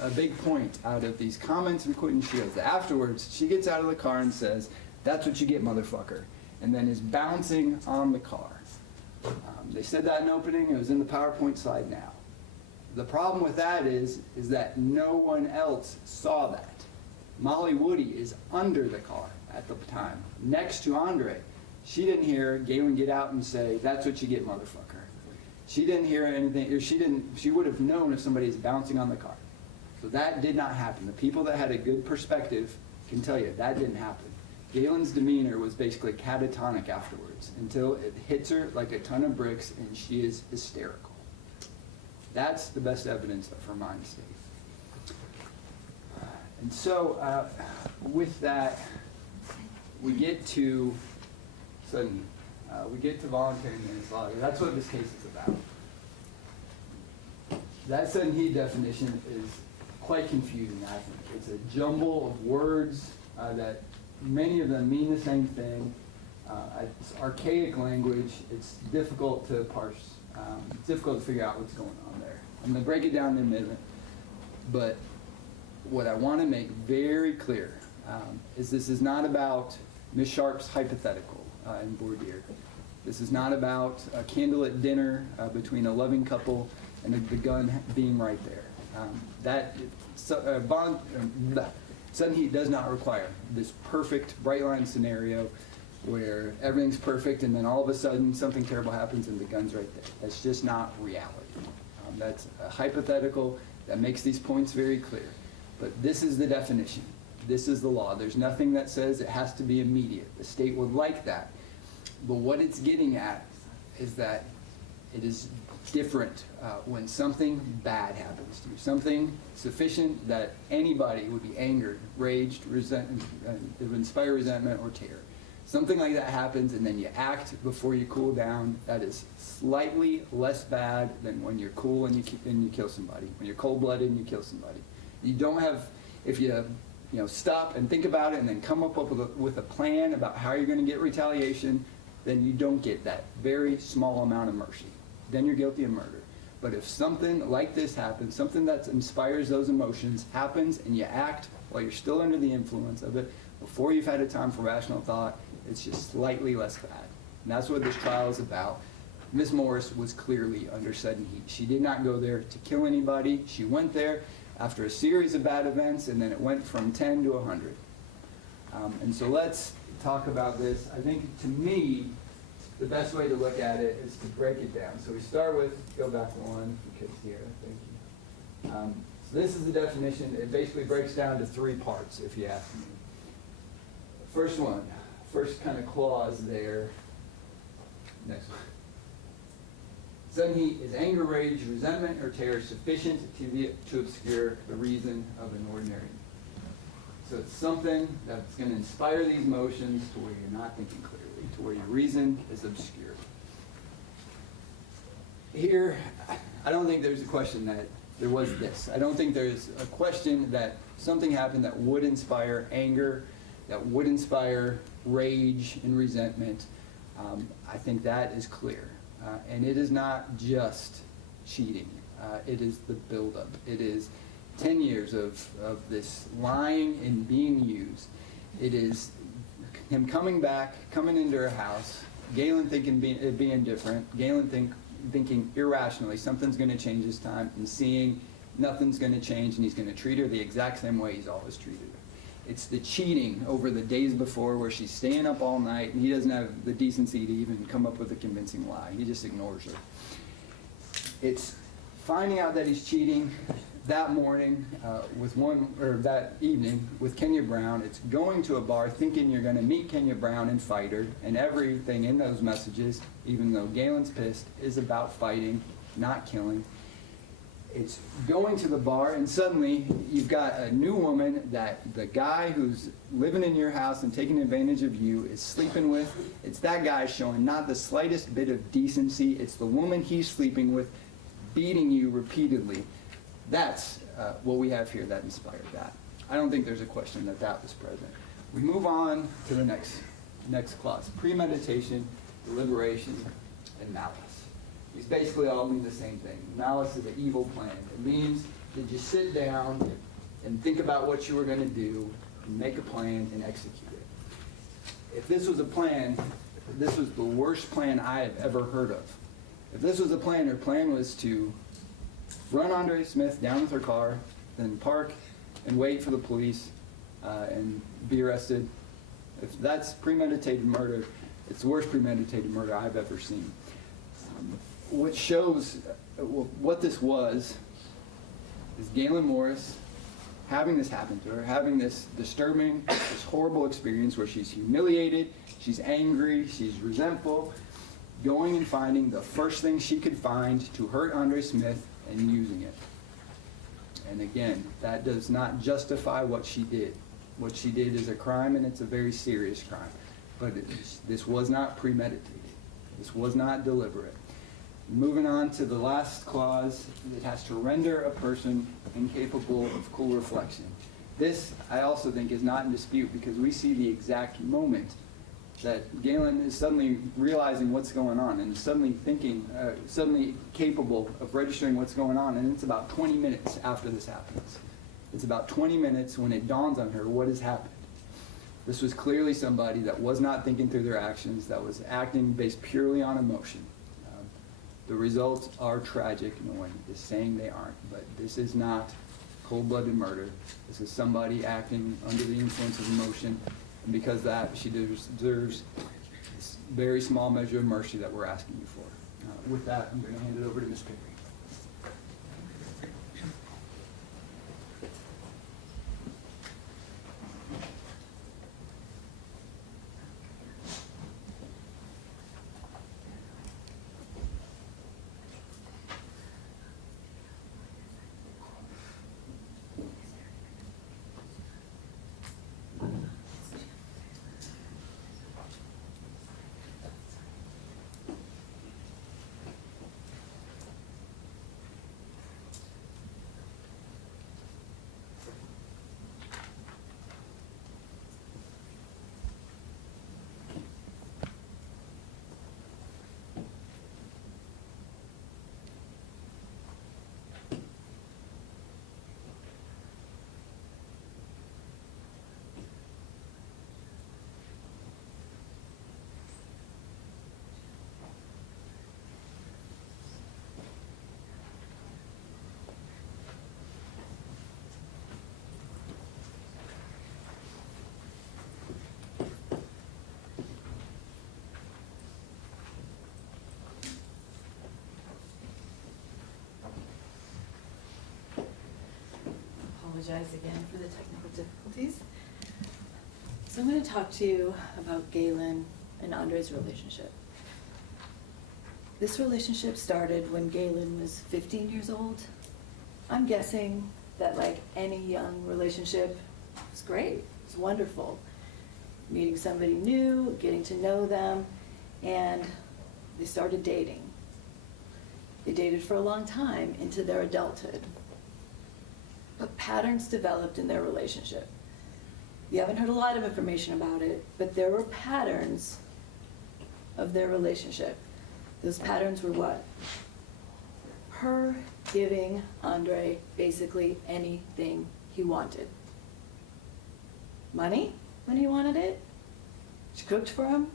a big point out of these comments from Quentin Shields. Afterwards, she gets out of the car and says, "That's what you get, motherfucker," and then is bouncing on the car. They said that in opening. It was in the PowerPoint slide now. The problem with that is that no one else saw that. Molly Woody is under the car at the time, next to Andre. She didn't hear Gaylyn get out and say, "That's what you get, motherfucker." She didn't hear anything, or she would have known if somebody is bouncing on the car. So that did not happen. The people that had a good perspective can tell you that didn't happen. Gaylyn's demeanor was basically catatonic afterwards until it hits her like a ton of bricks and she is hysterical. That's the best evidence of her mind state. And so with that, we get to suddenly. We get to voluntary manslaughter. That's what this case is about. That sudden heat definition is quite confusing, I think. It's a jumble of words that many of them mean the same thing. It's archaic language. It's difficult to parse. It's difficult to figure out what's going on there. I'm going to break it down in a minute. But what I want to make very clear is this is not about Ms. Sharp's hypothetical in voir dire. This is not about a candlelit dinner between a loving couple and the gun being right there. Sudden heat does not require this perfect bright line scenario where everything's perfect and then all of a sudden something terrible happens and the gun's right there. That's just not reality. That's a hypothetical that makes these points very clear. But this is the definition. This is the law. There's nothing that says it has to be immediate. The state would like that. But what it's getting at is that it is different when something bad happens to you. Something sufficient that anybody would be angered, raged, it would inspire resentment or terror. Something like that happens and then you act before you cool down. That is slightly less bad than when you're cool and you kill somebody. When you're cold-blooded and you kill somebody. You don't have, if you stop and think about it and then come up with a plan about how you're going to get retaliation, then you don't get that very small amount of mercy. Then you're guilty of murder. But if something like this happens, something that inspires those emotions happens and you act while you're still under the influence of it, before you've had a time for rational thought, it's just slightly less bad. And that's what this trial is about. Ms. Morris was clearly under sudden heat. She did not go there to kill anybody. She went there after a series of bad events, and then it went from 10 to 100. And so let's talk about this. I think, to me, the best way to look at it is to break it down. So we start with, go back one, because here, thank you. So this is the definition. It basically breaks down to three parts, if you ask me. First one, first kind of clause there. Next one. Sudden heat is anger, rage, resentment, or terror sufficient to obscure the reason of an ordinary. So it's something that's going to inspire these emotions to where you're not thinking clearly, to where your reason is obscured. Here, I don't think there's a question that there was this. I don't think there's a question that something happened that would inspire anger, that would inspire rage and resentment. I think that is clear. And it is not just cheating. It is the buildup. It is 10 years of this lying and being used. It is him coming back, coming into her house, Gaylyn thinking it being different, Gaylyn thinking irrationally something's going to change this time, and seeing nothing's going to change and he's going to treat her the exact same way he's always treated her. It's the cheating over the days before where she's staying up all night and he doesn't have the decency to even come up with a convincing lie. He just ignores her. It's finding out that he's cheating that morning that evening with Kenya Brown. It's going to a bar thinking you're going to meet Kenya Brown and fight her, and everything in those messages, even though Gaylyn's pissed, is about fighting, not killing. It's going to the bar, and suddenly you've got a new woman that the guy who's living in your house and taking advantage of you is sleeping with. It's that guy showing not the slightest bit of decency. It's the woman he's sleeping with beating you repeatedly. That's what we have here that inspired that. I don't think there's a question that that was present. We move on to the next clause. Premeditation, deliberation, and malice. These basically all mean the same thing. Malice is an evil plan. It means that you sit down and think about what you were going to do, and make a plan, and execute it. If this was a plan, this was the worst plan I have ever heard of. If this was a plan, her plan was to run Andre Smith down with her car, then park and wait for the police and be arrested. If that's premeditated murder, it's the worst premeditated murder I've ever seen. What shows what this was is Gaylyn Morris having this happen to her, having this disturbing, this horrible experience where she's humiliated, she's angry, she's resentful, going and finding the first thing she could find to hurt Andre Smith and using it. And again, that does not justify what she did. What she did is a crime, and it's a very serious crime. But this was not premeditated. This was not deliberate. Moving on to the last clause, it has to render a person incapable of cool reflection. This, I also think, is not in dispute because we see the exact moment that Gaylyn is suddenly realizing what's going on and suddenly thinking, suddenly capable of registering what's going on, and it's about 20 minutes after this happens. It's about 20 minutes when it dawns on her what has happened. This was clearly somebody that was not thinking through their actions, that was acting based purely on emotion. The results are tragic. No one is saying they aren't, but this is not cold-blooded murder. This is somebody acting under the influence of emotion, and because of that, she deserves this very small measure of mercy that we're asking you for. With that, I'm going to hand it over to Ms. Perry. Apologize again for the technical difficulties. So I'm going to talk to you about Gaylyn and Andre's relationship. This relationship started when Gaylyn was 15 years old. I'm guessing that, like any young relationship, it's great, it's wonderful. Meeting somebody new, getting to know them, and they started dating. They dated for a long time into their adulthood. But patterns developed in their relationship. You haven't heard a lot of information about it, but there were patterns of their relationship. Those patterns were what? Her giving Andre basically anything he wanted. Money when he wanted it. She cooked for him.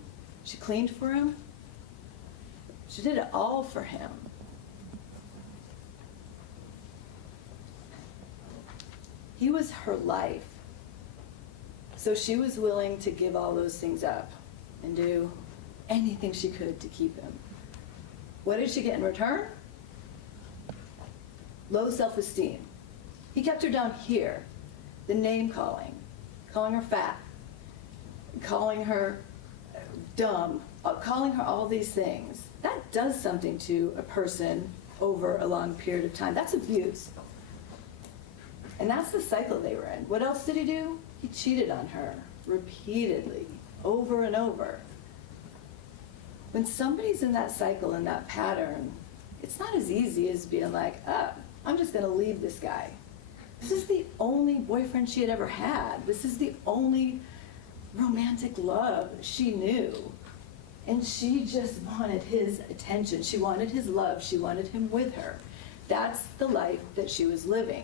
She cleaned for him. She did it all for him. He was her life. So she was willing to give all those things up and do anything she could to keep him. What did she get in return? Low self-esteem. He kept her down here. The name calling her fat, calling her dumb, calling her all these things. That does something to a person over a long period of time. That's abuse. And that's the cycle they were in. What else did he do? He cheated on her repeatedly, over and over. When somebody's in that cycle, in that pattern, it's not as easy as being like, I'm just gonna leave this guy. This is the only boyfriend she had ever had. This is the only romantic love she knew. And she just wanted his attention. She wanted his love. She wanted him with her. That's the life that she was living.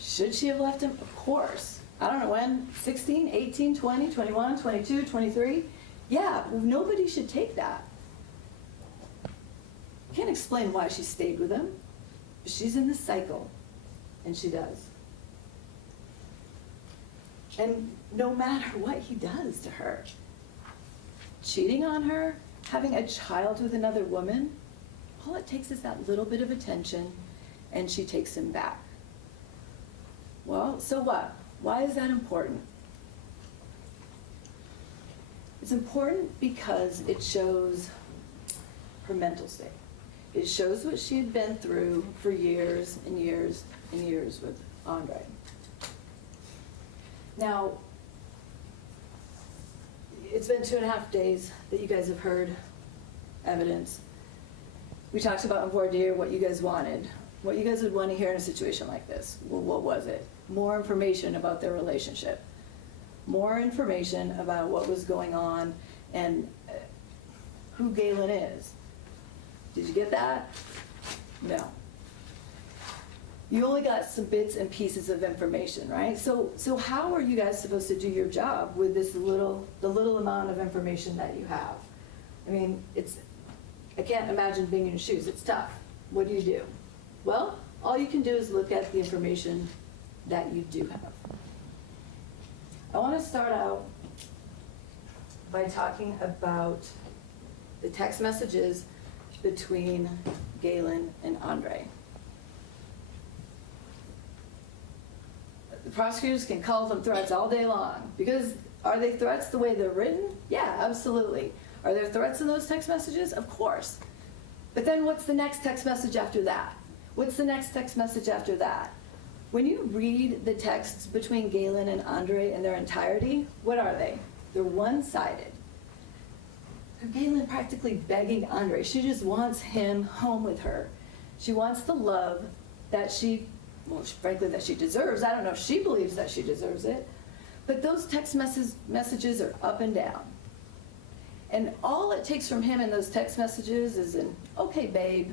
Should she have left him? Of course. I don't know when, 16, 18, 20, 21, 22, 23? Yeah, nobody should take that. Can't explain why she stayed with him. But she's in this cycle, and she does. And no matter what he does to her, cheating on her, having a child with another woman, all it takes is that little bit of attention, and she takes him back. Well, so what? Why is that important? It's important because it shows her mental state. It shows what she had been through for years and years and years with Andre. Now, it's been 2.5 days that you guys have heard evidence. We talked about on voir dire what you guys wanted, what you guys would want to hear in a situation like this. Well, what was it? More information about their relationship. More information about what was going on and who Gaylyn is. Did you get that? No. You only got some bits and pieces of information, right? So how are you guys supposed to do your job with the little amount of information that you have? I mean, I can't imagine being in your shoes. It's tough. What do? Well, all you can do is look at the information that you do have. I want to start out by talking about the text messages between Gaylyn and Andre. The prosecutors can call them threats all day long, because are they threats the way they're written? Yeah, absolutely. Are there threats in those text messages? Of course. But then what's the next text message after that? What's the next text message after that? When you read the texts between Gaylyn and Andre in their entirety, what are they? They're one-sided. Gaylyn practically begging Andre. She just wants him home with her. She wants the love that frankly, that she deserves. I don't know if she believes that she deserves it. But those text messages are up and down. And all it takes from him in those text messages is an, okay, babe.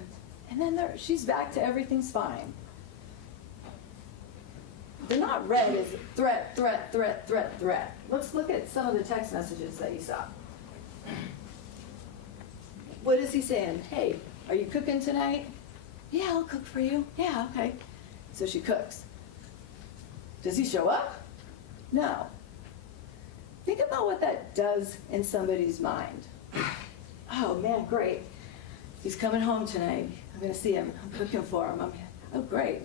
And then she's back to everything's fine. They're not read as threat, threat, threat, threat, threat. Let's look at some of the text messages that you saw. What is he saying? Hey, are you cooking tonight? Yeah, I'll cook for you. Yeah, okay. So she cooks. Does he show up? No. Think about what that does in somebody's mind. Oh man, great. He's coming home tonight. I'm going to see him. I'm cooking for him. Oh, great.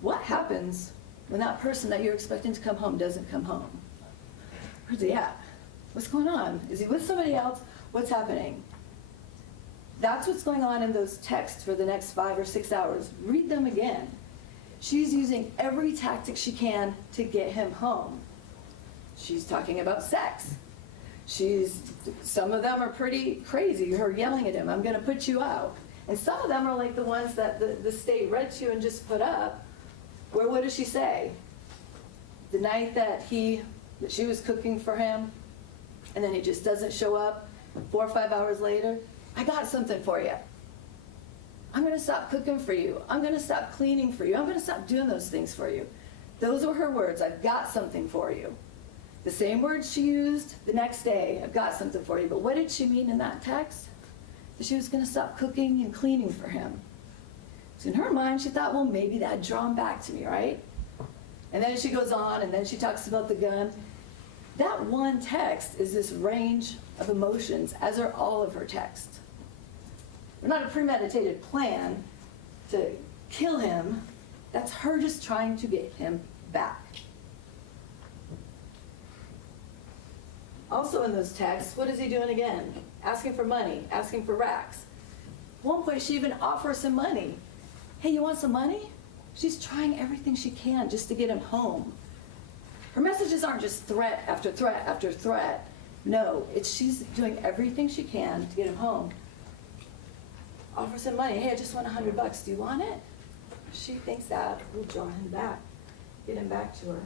What happens when that person that you're expecting to come home doesn't come home? Where's he at? What's going on? Is he with somebody else? What's happening? That's what's going on in those texts for the next 5 or 6 hours. Read them again. She's using every tactic she can to get him home. She's talking about sex. Some of them are pretty crazy. Her yelling at him, I'm going to put you out. And some of them are like the ones that the state read to and just put up, where what does she say? The night that she was cooking for him, and then he just doesn't show up, 4 or 5 hours later, I got something for you. I'm going to stop cooking for you. I'm going to stop cleaning for you. I'm going to stop doing those things for you. Those were her words. I've got something for you. The same words she used the next day. I've got something for you. But what did she mean in that text? that she was going to stop cooking and cleaning for him. So in her mind, she thought, well, maybe that'd draw him back to me, right? And then she goes on, and then she talks about the gun. That one text is this range of emotions, as are all of her texts. They're not a premeditated plan to kill him. That's her just trying to get him back. Also in those texts, what is he doing again? Asking for money, asking for racks. At one point, she even offers him money. Hey, you want some money? She's trying everything she can just to get him home. Her messages aren't just threat after threat after threat. No, she's doing everything she can to get him home. Offers him money. Hey, I just want $100. Do you want it? She thinks that will draw him back, get him back to her.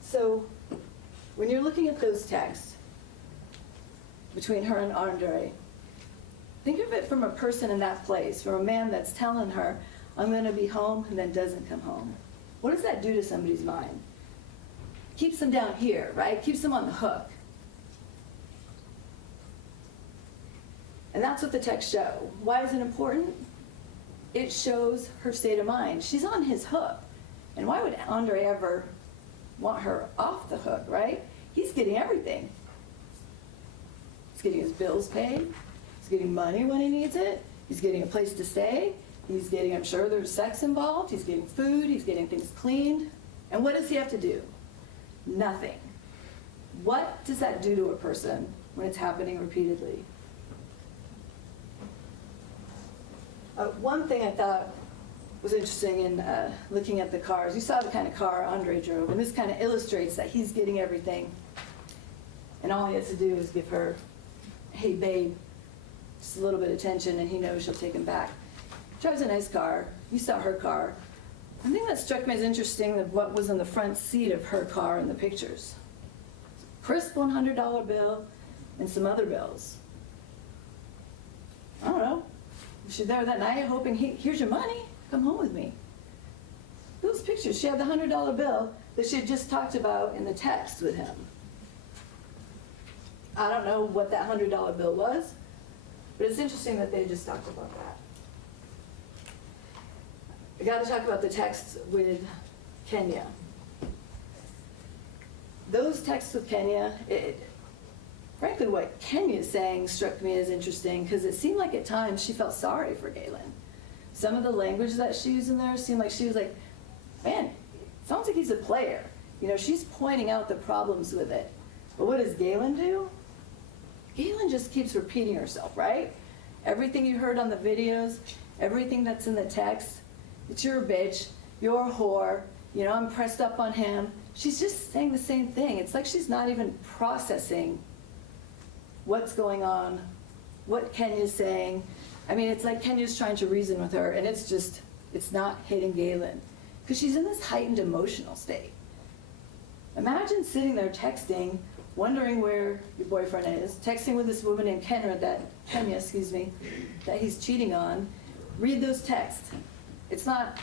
So, when you're looking at those texts between her and Andre, think of it from a person in that place, from a man that's telling her, I'm going to be home, and then doesn't come home. What does that do to somebody's mind? Keeps them down here, right? Keeps them on the hook. And that's what the texts show. Why is it important? It shows her state of mind. She's on his hook. And why would Andre ever want her off the hook, right? He's getting everything. He's getting his bills paid. He's getting money when he needs it. He's getting a place to stay. He's getting, I'm sure there's sex involved. He's getting food. He's getting things cleaned. And what does he have to do? Nothing. What does that do to a person when it's happening repeatedly? One thing I thought was interesting in looking at the cars, you saw the kind of car Andre drove, and this kind of illustrates that he's getting everything, and all he has to do is give her, hey babe, just a little bit of attention, and he knows she'll take him back. Drives a nice car. You saw her car. One thing that struck me as interesting of what was in the front seat of her car in the pictures. Crisp $100 bill and some other bills. I don't know. She's there that night hoping, here's your money, come home with me. Those pictures, she had the $100 bill that she had just talked about in the text with him. I don't know what that $100 bill was, but it's interesting that they just talked about that. I got to talk about the texts with Kenya. Those texts with Kenya, frankly, what Kenya's saying struck me as interesting because it seemed like at times she felt sorry for Gaylyn. Some of the language that she used in there seemed like she was like, man, it sounds like he's a player. You know, she's pointing out the problems with it. But what does Gaylyn do? Gaylyn just keeps repeating herself, right? Everything you heard on the videos, everything that's in the text, it's your bitch, you're a whore, you know, I'm pressed up on him. She's just saying the same thing. It's like she's not even processing what's going on, what Kenya's saying. I mean, it's like Kenya's trying to reason with her, and it's not hitting Gaylyn, because she's in this heightened emotional state. Imagine sitting there texting, wondering where your boyfriend is, texting with this woman named Kenya that he's cheating on. Read those texts. It's not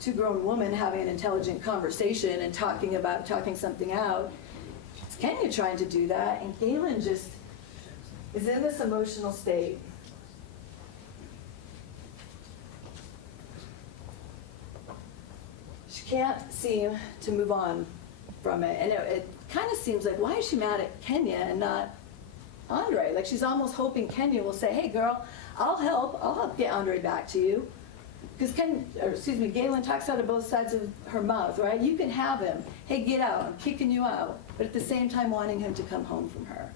two grown women having an intelligent conversation and talking something out. It's Kenya trying to do that, and Gaylyn just is in this emotional state. She can't seem to move on from it, and it kind of seems like, why is she mad at Kenya and not Andre? Like she's almost hoping Kenya will say, hey girl, I'll help get Andre back to you. Because Gaylyn talks out of both sides of her mouth, right? You can have him. Hey, get out. I'm kicking you out. But at the same time, wanting him to come home from her.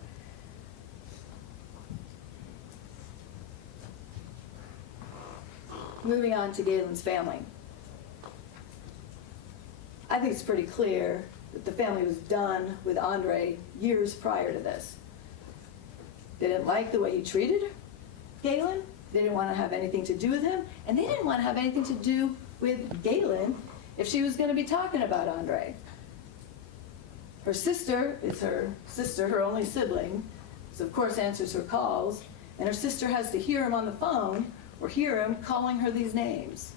Moving on to Gaylyn's family. I think it's pretty clear that the family was done with Andre years prior to this. They didn't like the way he treated Gaylyn. They didn't want to have anything to do with him, and they didn't want to have anything to do with Gaylyn if she was going to be talking about Andre. Her sister is her only sibling, so of course answers her calls, and her sister has to hear him on the phone or hear him calling her these names.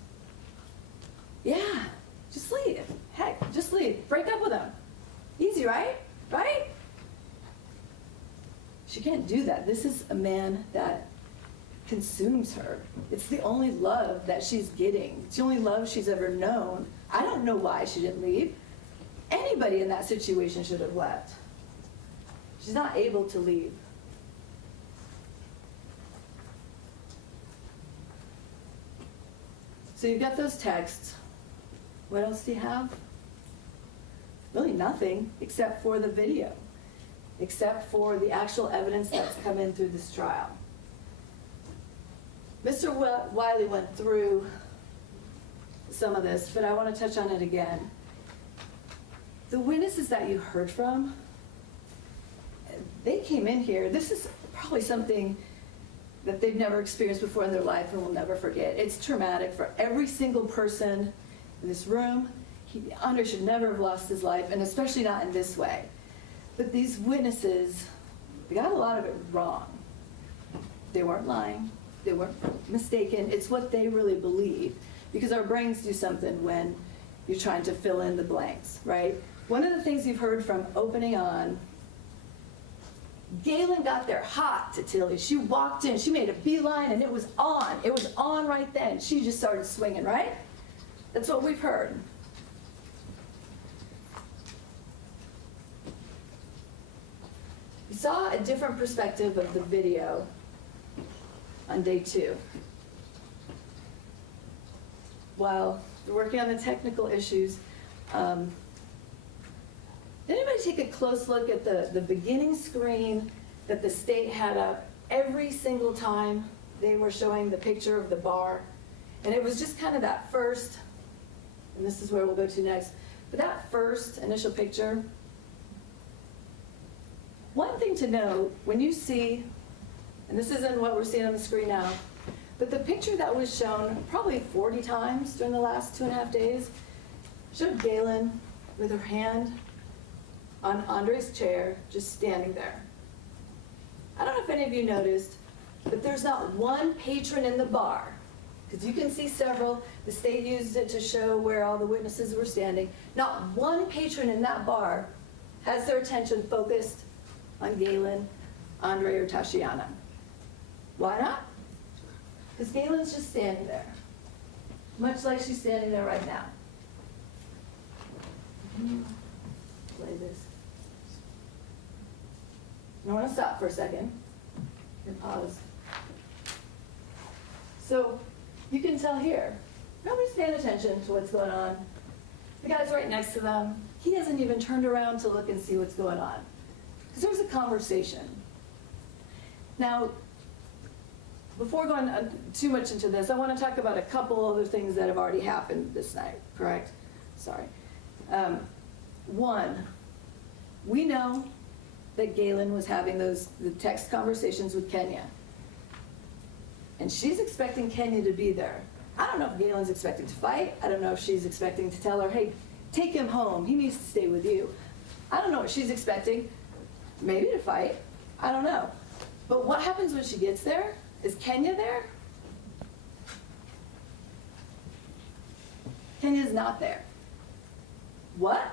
Yeah, just leave. Heck, just leave. Break up with him. Easy, right? Right? She can't do that. This is a man that consumes her. It's the only love that she's getting. It's the only love she's ever known. I don't know why she didn't leave. Anybody in that situation should have left. She's not able to leave. So you've got those texts. What else do you have? Really nothing, except for the video, except for the actual evidence that's come in through this trial. Mr. Wiley went through some of this, but I want to touch on it again. The witnesses that you heard from, they came in here. This is probably something that they've never experienced before in their life and will never forget. It's traumatic for every single person in this room. Andre should never have lost his life, and especially not in this way. But these witnesses, they got a lot of it wrong. They weren't lying. They weren't mistaken. It's what they really believe, because our brains do something when you're trying to fill in the blanks, right? One of the things you've heard from opening on, Gaylyn got there hot to Tilly. She walked in, she made a beeline, and it was on. It was on right then. She just started swinging, right? That's what we've heard. We saw a different perspective of the video on day 2. While we're working on the technical issues, did anybody take a close look at the beginning screen that the state had up every single time they were showing the picture of the bar? And it was just kind of that first, and this is where we'll go to next, but that first initial picture. One thing to know, when you see, and this isn't what we're seeing on the screen now, but the picture that was shown probably 40 times during the last 2.5 days showed Gaylyn with her hand on Andre's chair, just standing there. I don't know if any of you noticed, but there's not one patron in the bar, because you can see several. The state used it to show where all the witnesses were standing. Not one patron in that bar has their attention focused on Gaylyn, Andre, or Tashiana. Why not? Because Gaylyn's just standing there, much like she's standing there right now. Play this. I want to stop for a second and pause. So you can tell here, nobody's paying attention to what's going on. The guy's right next to them. He hasn't even turned around to look and see what's going on, because there was a conversation. Now, before going too much into this, I want to talk about a couple other things that have already happened this night, correct? Sorry. One, we know that Gaylyn was having the text conversations with Kenya. And she's expecting Kenya to be there. I don't know if Gaylyn's expecting to fight. I don't know if she's expecting to tell her, hey, take him home. He needs to stay with you. I don't know what she's expecting. Maybe to fight. I don't know. But what happens when she gets there? Is Kenya there? Kenya's not there. What?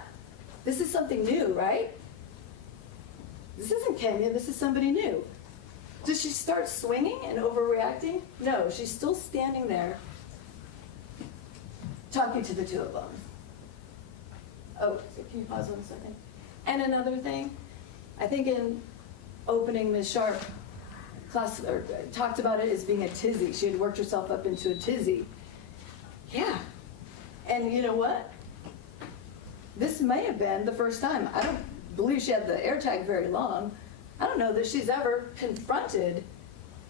This is something new, right? This isn't Kenya, this is somebody new. Does she start swinging and overreacting? No, she's still standing there talking to the two of them. Oh, so can you pause 1 second? And another thing, I think in opening, Ms. Sharp talked about it as being a tizzy. She had worked herself up into a tizzy. Yeah. And you know what? This may have been the first time. I don't believe she had the air tag very long. I don't know that she's ever confronted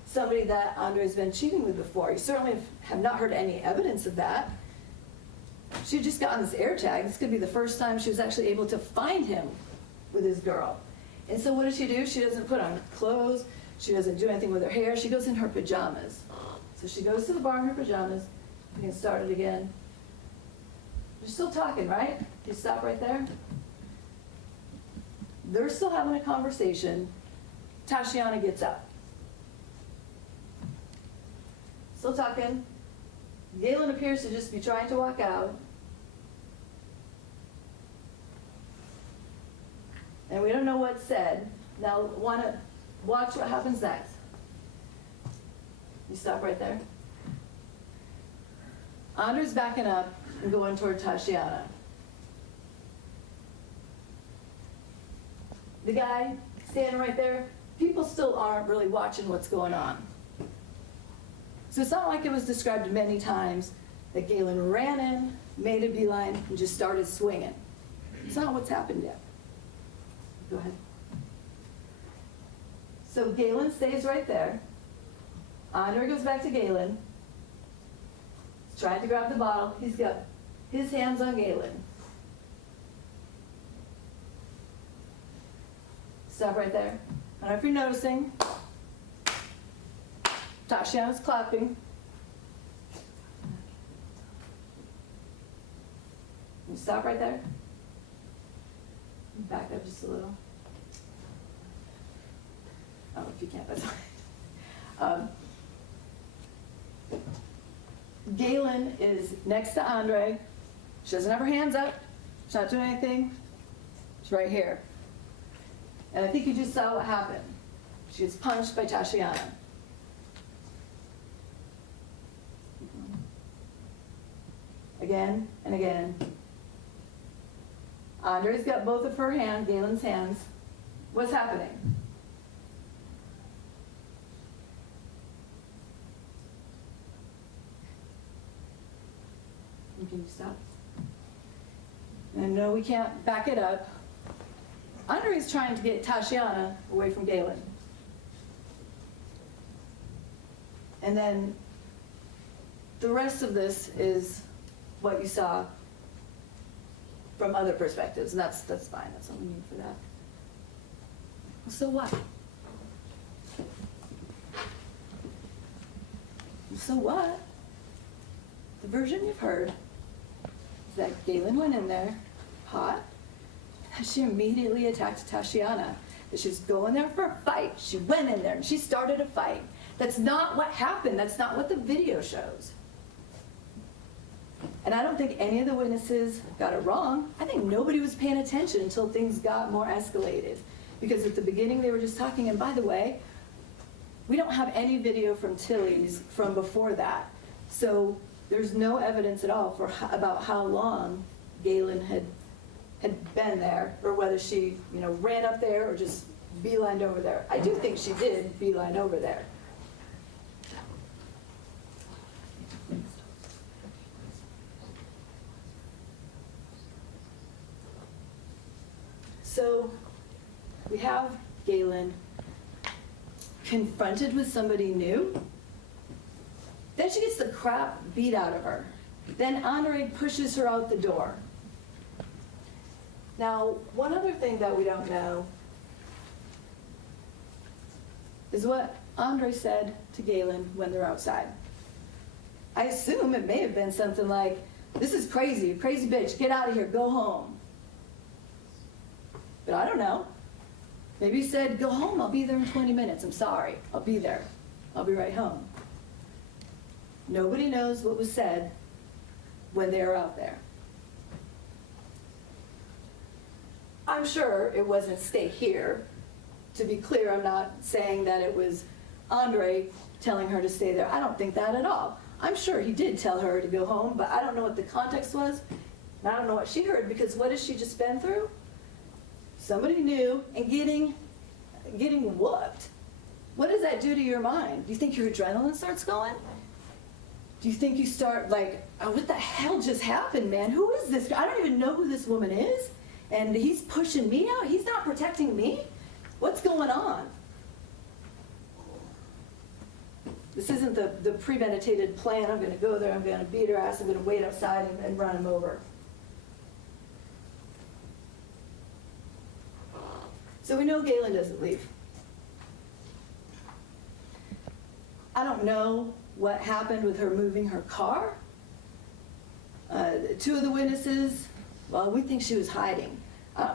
somebody that Andre's been cheating with before. You certainly have not heard any evidence of that. She just got on this air tag. This could be the first time she was actually able to find him with his girl. And so what does she do? She doesn't put on clothes. She doesn't do anything with her hair. She goes in her pajamas. So she goes to the bar in her pajamas. We can start it again. You're still talking, right? You stop right there. They're still having a conversation. Tashiana gets up. Still talking. Gaylyn appears to just be trying to walk out. And we don't know what's said. Now, watch what happens next. You stop right there. Andre's backing up and going toward Tashiana. The guy standing right there, people still aren't really watching what's going on. So it's not like it was described many times that Gaylyn ran in, made a beeline, and just started swinging. It's not what's happened yet. Go ahead. So Gaylyn stays right there. Andre goes back to Gaylyn. He's trying to grab the bottle. He's got his hands on Gaylyn. Stop right there. I don't know if you're noticing. Tashiana's clapping. You stop right there. Back up just a little. Oh, if you can't, that's fine. Gaylyn is next to Andre. She doesn't have her hands up. She's not doing anything. She's right here. And I think you just saw what happened. She was punched by Tashiana. Again and again. Andre's got both of her hands, Gaylyn's hands. What's happening? Can you stop? And no, we can't back it up. Andre's trying to get Tashiana away from Gaylyn. And then the rest of this is what you saw from other perspectives, and that's fine. That's all we need for that. So what? So what? The version you've heard is that Gaylyn went in there, hot, and she immediately attacked Tashiana. That she was going there for a fight. She went in there and she started a fight. That's not what happened. That's not what the video shows. And I don't think any of the witnesses got it wrong. I think nobody was paying attention until things got more escalated. Because at the beginning they were just talking, and by the way, we don't have any video from Tilly's from before that. So there's no evidence at all about how long Gaylyn had been there, or whether she, ran up there or just beelined over there. I do think she did beeline over there. So we have Gaylyn confronted with somebody new. Then she gets the crap beat out of her. Then Andre pushes her out the door. Now, one other thing that we don't know is what Andre said to Gaylyn when they're outside. I assume it may have been something like, "This is crazy, you crazy bitch, get out of here, go home." But I don't know. Maybe he said, "Go home, I'll be there in 20 minutes, I'm sorry, I'll be there, I'll be right home." Nobody knows what was said when they were out there. I'm sure it wasn't "stay here." To be clear, I'm not saying that it was Andre telling her to stay there. I don't think that at all. I'm sure he did tell her to go home, but I don't know what the context was. And I don't know what she heard, because what has she just been through? Somebody new and getting whooped. What does that do to your mind? Do you think your adrenaline starts going? Do you think you start like, "Oh, what the hell just happened, man? Who is this guy? I don't even know who this woman is. And he's pushing me out? He's not protecting me? What's going on?" This isn't the premeditated plan. I'm going to go there, I'm going to beat her ass, I'm going to wait outside and run him over. So we know Gaylyn doesn't leave. I don't know what happened with her moving her car. Two of the witnesses, well, we think she was hiding.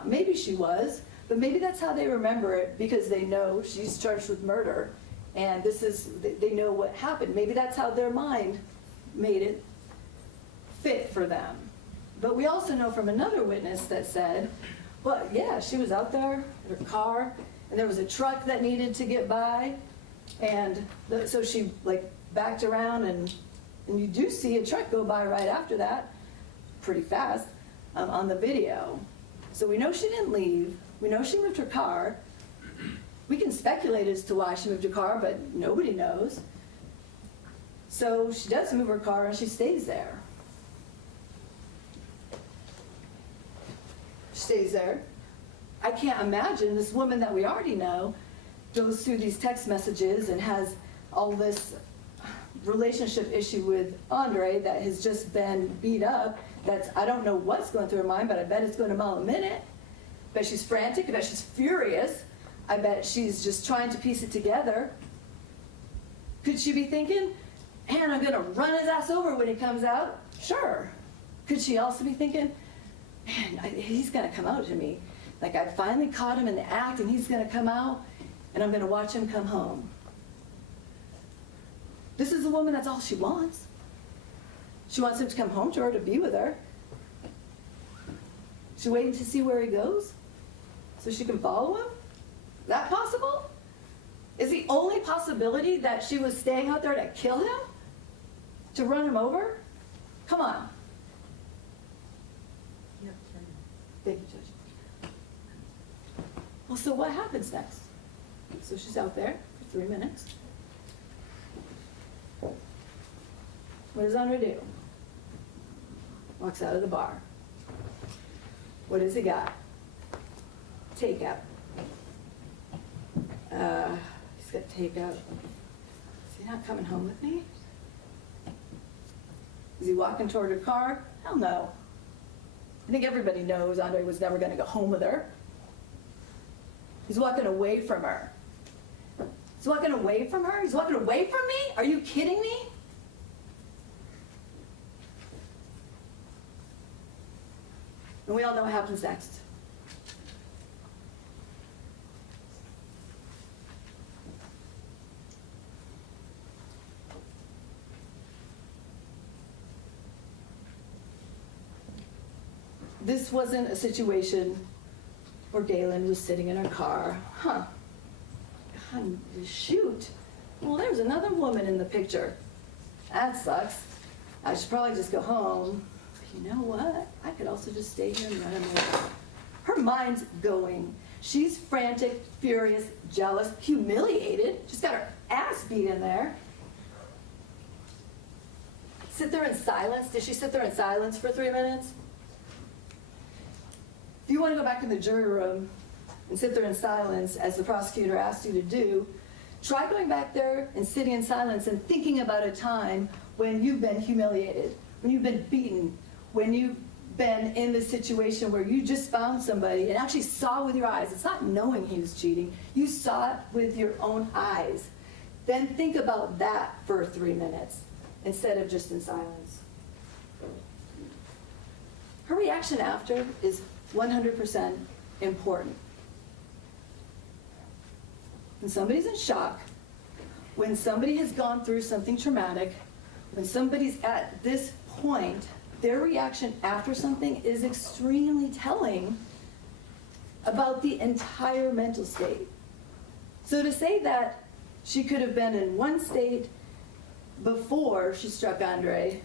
Maybe she was, but maybe that's how they remember it, because they know she's charged with murder, and they know what happened. Maybe that's how their mind made it fit for them. But we also know from another witness that said, well, yeah, she was out there in her car, and there was a truck that needed to get by, and so she like backed around, and you do see a truck go by right after that, pretty fast, on the video. So we know she didn't leave. We know she moved her car. We can speculate as to why she moved her car, but nobody knows. So she does move her car, and she stays there. She stays there. I can't imagine this woman that we already know goes through these text messages and has all this relationship issue with Andre that has just been beat up. That's, I don't know what's going through her mind, but I bet it's going a mile a minute. I bet she's frantic. I bet she's furious. I bet she's just trying to piece it together. Could she be thinking, man, I'm going to run his ass over when he comes out? Sure. Could she also be thinking, man, he's going to come out to me. Like, I finally caught him in the act, and he's going to come out, and I'm going to watch him come home. This is a woman, that's all she wants. She wants him to come home to her, to be with her. She's waiting to see where he goes so she can follow him? Is that possible? Is the only possibility that she was staying out there to kill him? To run him over? Come on. Thank you, Judge. Well, so what happens next? So she's out there for 3 minutes. What does Andre do? Walks out of the bar. What does he got? Takeout. He's got takeout. Is he not coming home with me? Is he walking toward her car? Hell no. I think everybody knows Andre was never going to go home with her. He's walking away from her. He's walking away from her? He's walking away from me? Are you kidding me? And we all know what happens next. This wasn't a situation where Gaylyn was sitting in her car. Huh. Shoot. Well, there's another woman in the picture. That sucks. I should probably just go home. But you know what? I could also just stay here and run him over. Her mind's going. She's frantic, furious, jealous, humiliated. She's got her ass beat in there. Sit there in silence. Did she sit there in silence for 3 minutes? If you want to go back in the jury room and sit there in silence, as the prosecutor asked you to do, try going back there and sitting in silence and thinking about a time when you've been humiliated, when you've been beaten, when you've been in the situation where you just found somebody and actually saw with your eyes. It's not knowing he was cheating. You saw it with your own eyes. Then think about that for 3 minutes instead of just in silence. Her reaction after is 100% important. When somebody's in shock, when somebody has gone through something traumatic, when somebody's at this point, their reaction after something is extremely telling about the entire mental state. So to say that she could have been in one state before she struck Andre,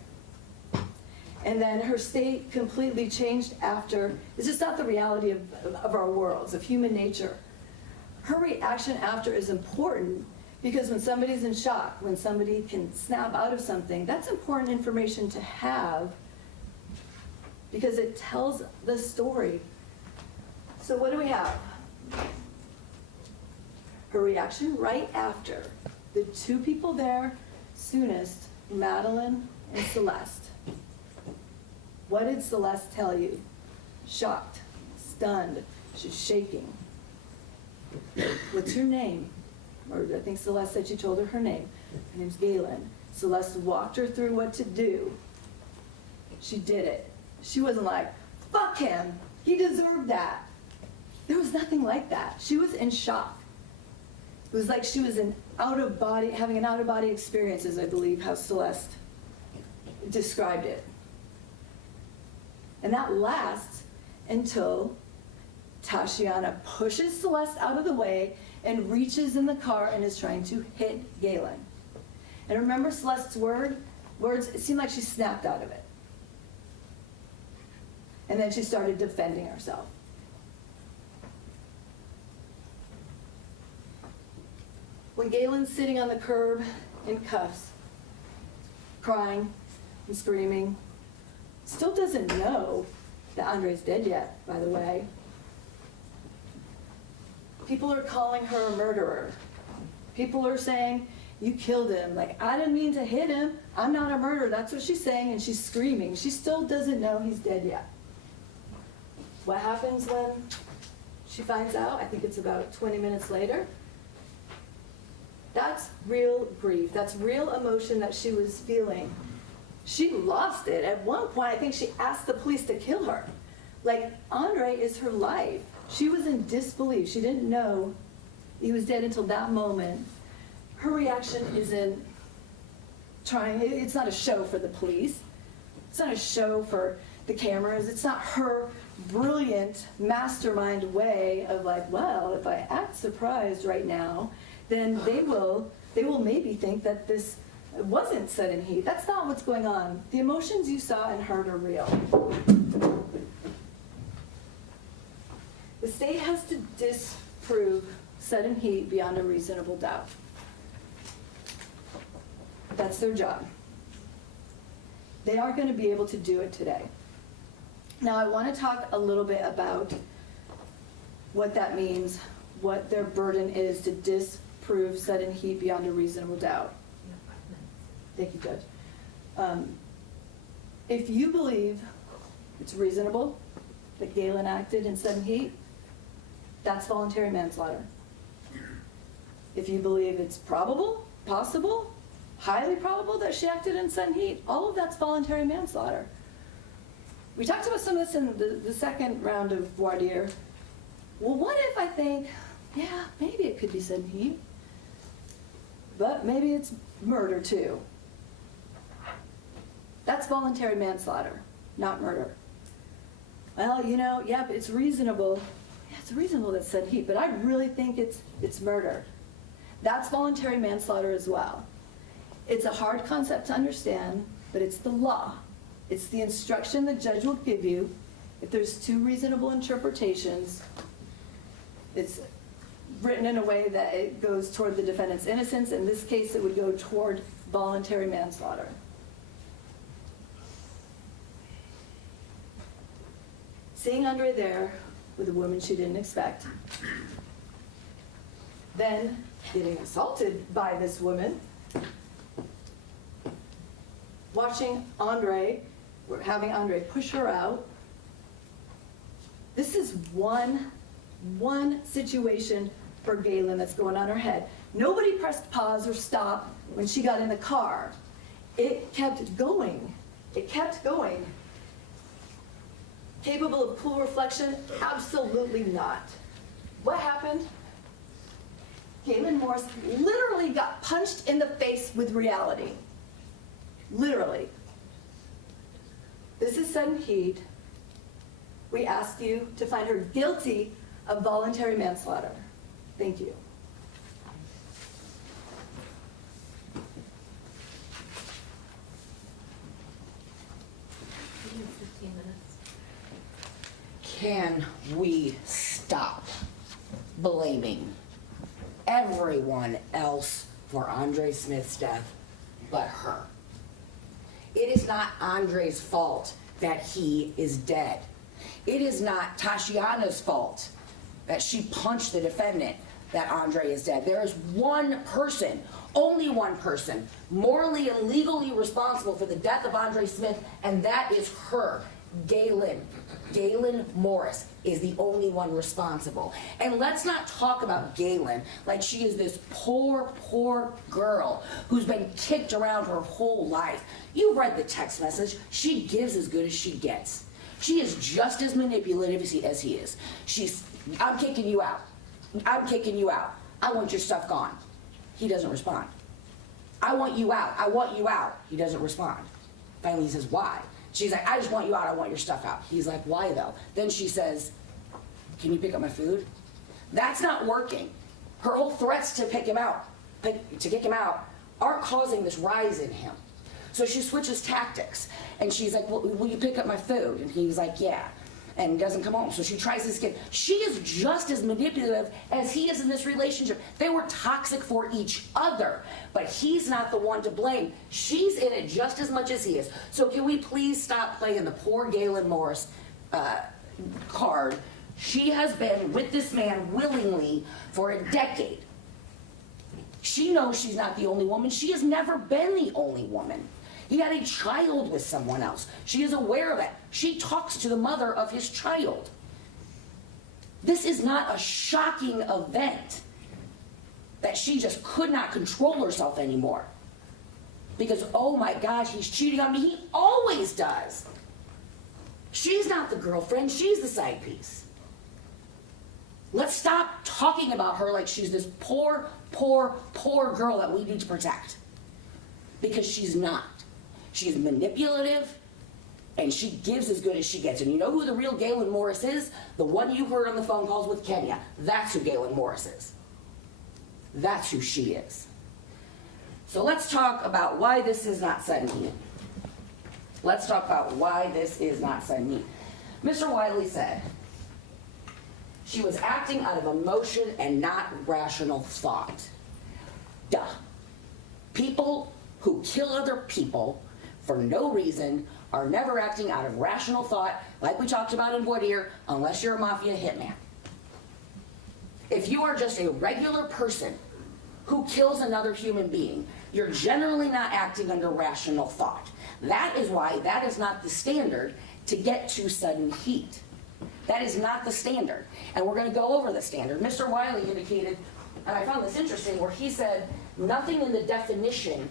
and then her state completely changed after, it's just not the reality of our worlds, of human nature. Her reaction after is important because when somebody's in shock, when somebody can snap out of something, that's important information to have because it tells the story. So what do we have? Her reaction right after. The two people there soonest, Madeline and Celeste. What did Celeste tell you? Shocked, stunned, she's shaking. What's her name? Or I think Celeste said she told her name. Her name's Gaylyn. Celeste walked her through what to do. She did it. She wasn't like, fuck him, he deserved that. There was nothing like that. She was in shock. It was like she was having an out-of-body experience, as I believe how Celeste described it. And that lasts until Tashiana pushes Celeste out of the way and reaches in the car and is trying to hit Gaylyn. And remember Celeste's words, it seemed like she snapped out of it. And then she started defending herself. When Gaylyn's sitting on the curb in cuffs, crying and screaming, still doesn't know that Andre's dead yet, by the way. People are calling her a murderer. People are saying, you killed him. Like, I didn't mean to hit him. I'm not a murderer. That's what she's saying, and she's screaming. She still doesn't know he's dead yet. What happens when she finds out? I think it's about 20 minutes later. That's real grief. That's real emotion that she was feeling. She lost it. At one point, I think she asked the police to kill her. Like, Andre is her life. She was in disbelief. She didn't know he was dead until that moment. Her reaction isn't trying, it's not a show for the police. It's not a show for the cameras. It's not her brilliant mastermind way of like, well, if I act surprised right now, then they will maybe think that this wasn't sudden heat. That's not what's going on. The emotions you saw and heard are real. The state has to disprove sudden heat beyond a reasonable doubt. That's their job. They aren't going to be able to do it today. Now, I want to talk a little bit about what that means, what their burden is to disprove sudden heat beyond a reasonable doubt. Thank you, Judge. If you believe it's reasonable that Gaylyn acted in sudden heat, that's voluntary manslaughter. If you believe it's probable, possible, highly probable that she acted in sudden heat, all of that's voluntary manslaughter. We talked about some of this in the second round of voir dire. Well, what if I think, yeah, maybe it could be sudden heat, but maybe it's murder too. That's voluntary manslaughter, not murder. Well, you know, yeah, but it's reasonable. Yeah, it's reasonable that sudden heat, but I really think it's murder. That's voluntary manslaughter as well. It's a hard concept to understand, but it's the law. It's the instruction the judge will give you. If there's two reasonable interpretations, it's written in a way that it goes toward the defendant's innocence. In this case, it would go toward voluntary manslaughter. Seeing Andre there with a woman she didn't expect, then getting assaulted by this woman, watching Andre, having Andre push her out. This is one situation for Gaylyn that's going on her head. Nobody pressed pause or stop when she got in the car. It kept going. It kept going. Capable of cool reflection? Absolutely not. What happened? Gaylyn Morris literally got punched in the face with reality. Literally. This is sudden heat. We ask you to find her guilty of voluntary manslaughter. Thank you. Can we stop blaming everyone else for Andre Smith's death but her? It is not Andre's fault that he is dead. It is not Tashiana's fault that she punched the defendant that Andre is dead. There is one person, only one person, morally and legally responsible for the death of Andre Smith, and that is her, Gaylyn. Gaylyn Morris is the only one responsible. And let's not talk about Gaylyn like she is this poor girl who's been kicked around her whole life. You read the text message. She gives as good as she gets. She is just as manipulative as he is. I'm kicking you out. I'm kicking you out. I want your stuff gone. He doesn't respond. I want you out. I want you out. He doesn't respond. Finally, he says, why? She's like, I just want you out. I want your stuff out. He's like, why though? Then she says, can you pick up my food? That's not working. Her whole threats to pick him out, to kick him out, aren't causing this rise in him. So she switches tactics, and she's like, well, will you pick up my food? And he's like, yeah, and doesn't come home. So she tries this again. She is just as manipulative as he is in this relationship. They were toxic for each other, but he's not the one to blame. She's in it just as much as he is. So can we please stop playing the poor Gaylyn Morris card? She has been with this man willingly for a decade. She knows she's not the only woman. She has never been the only woman. He had a child with someone else. She is aware of that. She talks to the mother of his child. This is not a shocking event that she just could not control herself anymore. Because, oh my gosh, he's cheating on me. He always does. She's not the girlfriend. She's the side piece. Let's stop talking about her like she's this poor, poor, poor girl that we need to protect. Because she's not. She's manipulative, and she gives as good as she gets. And you know who the real Gaylyn Morris is? The one you heard on the phone calls with Kenya. That's who Gaylyn Morris is. That's who she is. So let's talk about why this is not sudden heat. Let's talk about why this is not sudden heat. Mr. Wiley said, she was acting out of emotion and not rational thought. Duh. People who kill other people for no reason are never acting out of rational thought, like we talked about in Woodhere, unless you're a mafia hitman. If you are just a regular person who kills another human being, you're generally not acting under rational thought. That is why that is not the standard to get to sudden heat. That is not the standard. And we're going to go over the standard. Mr. Wiley indicated, and I found this interesting, where he said nothing in the definition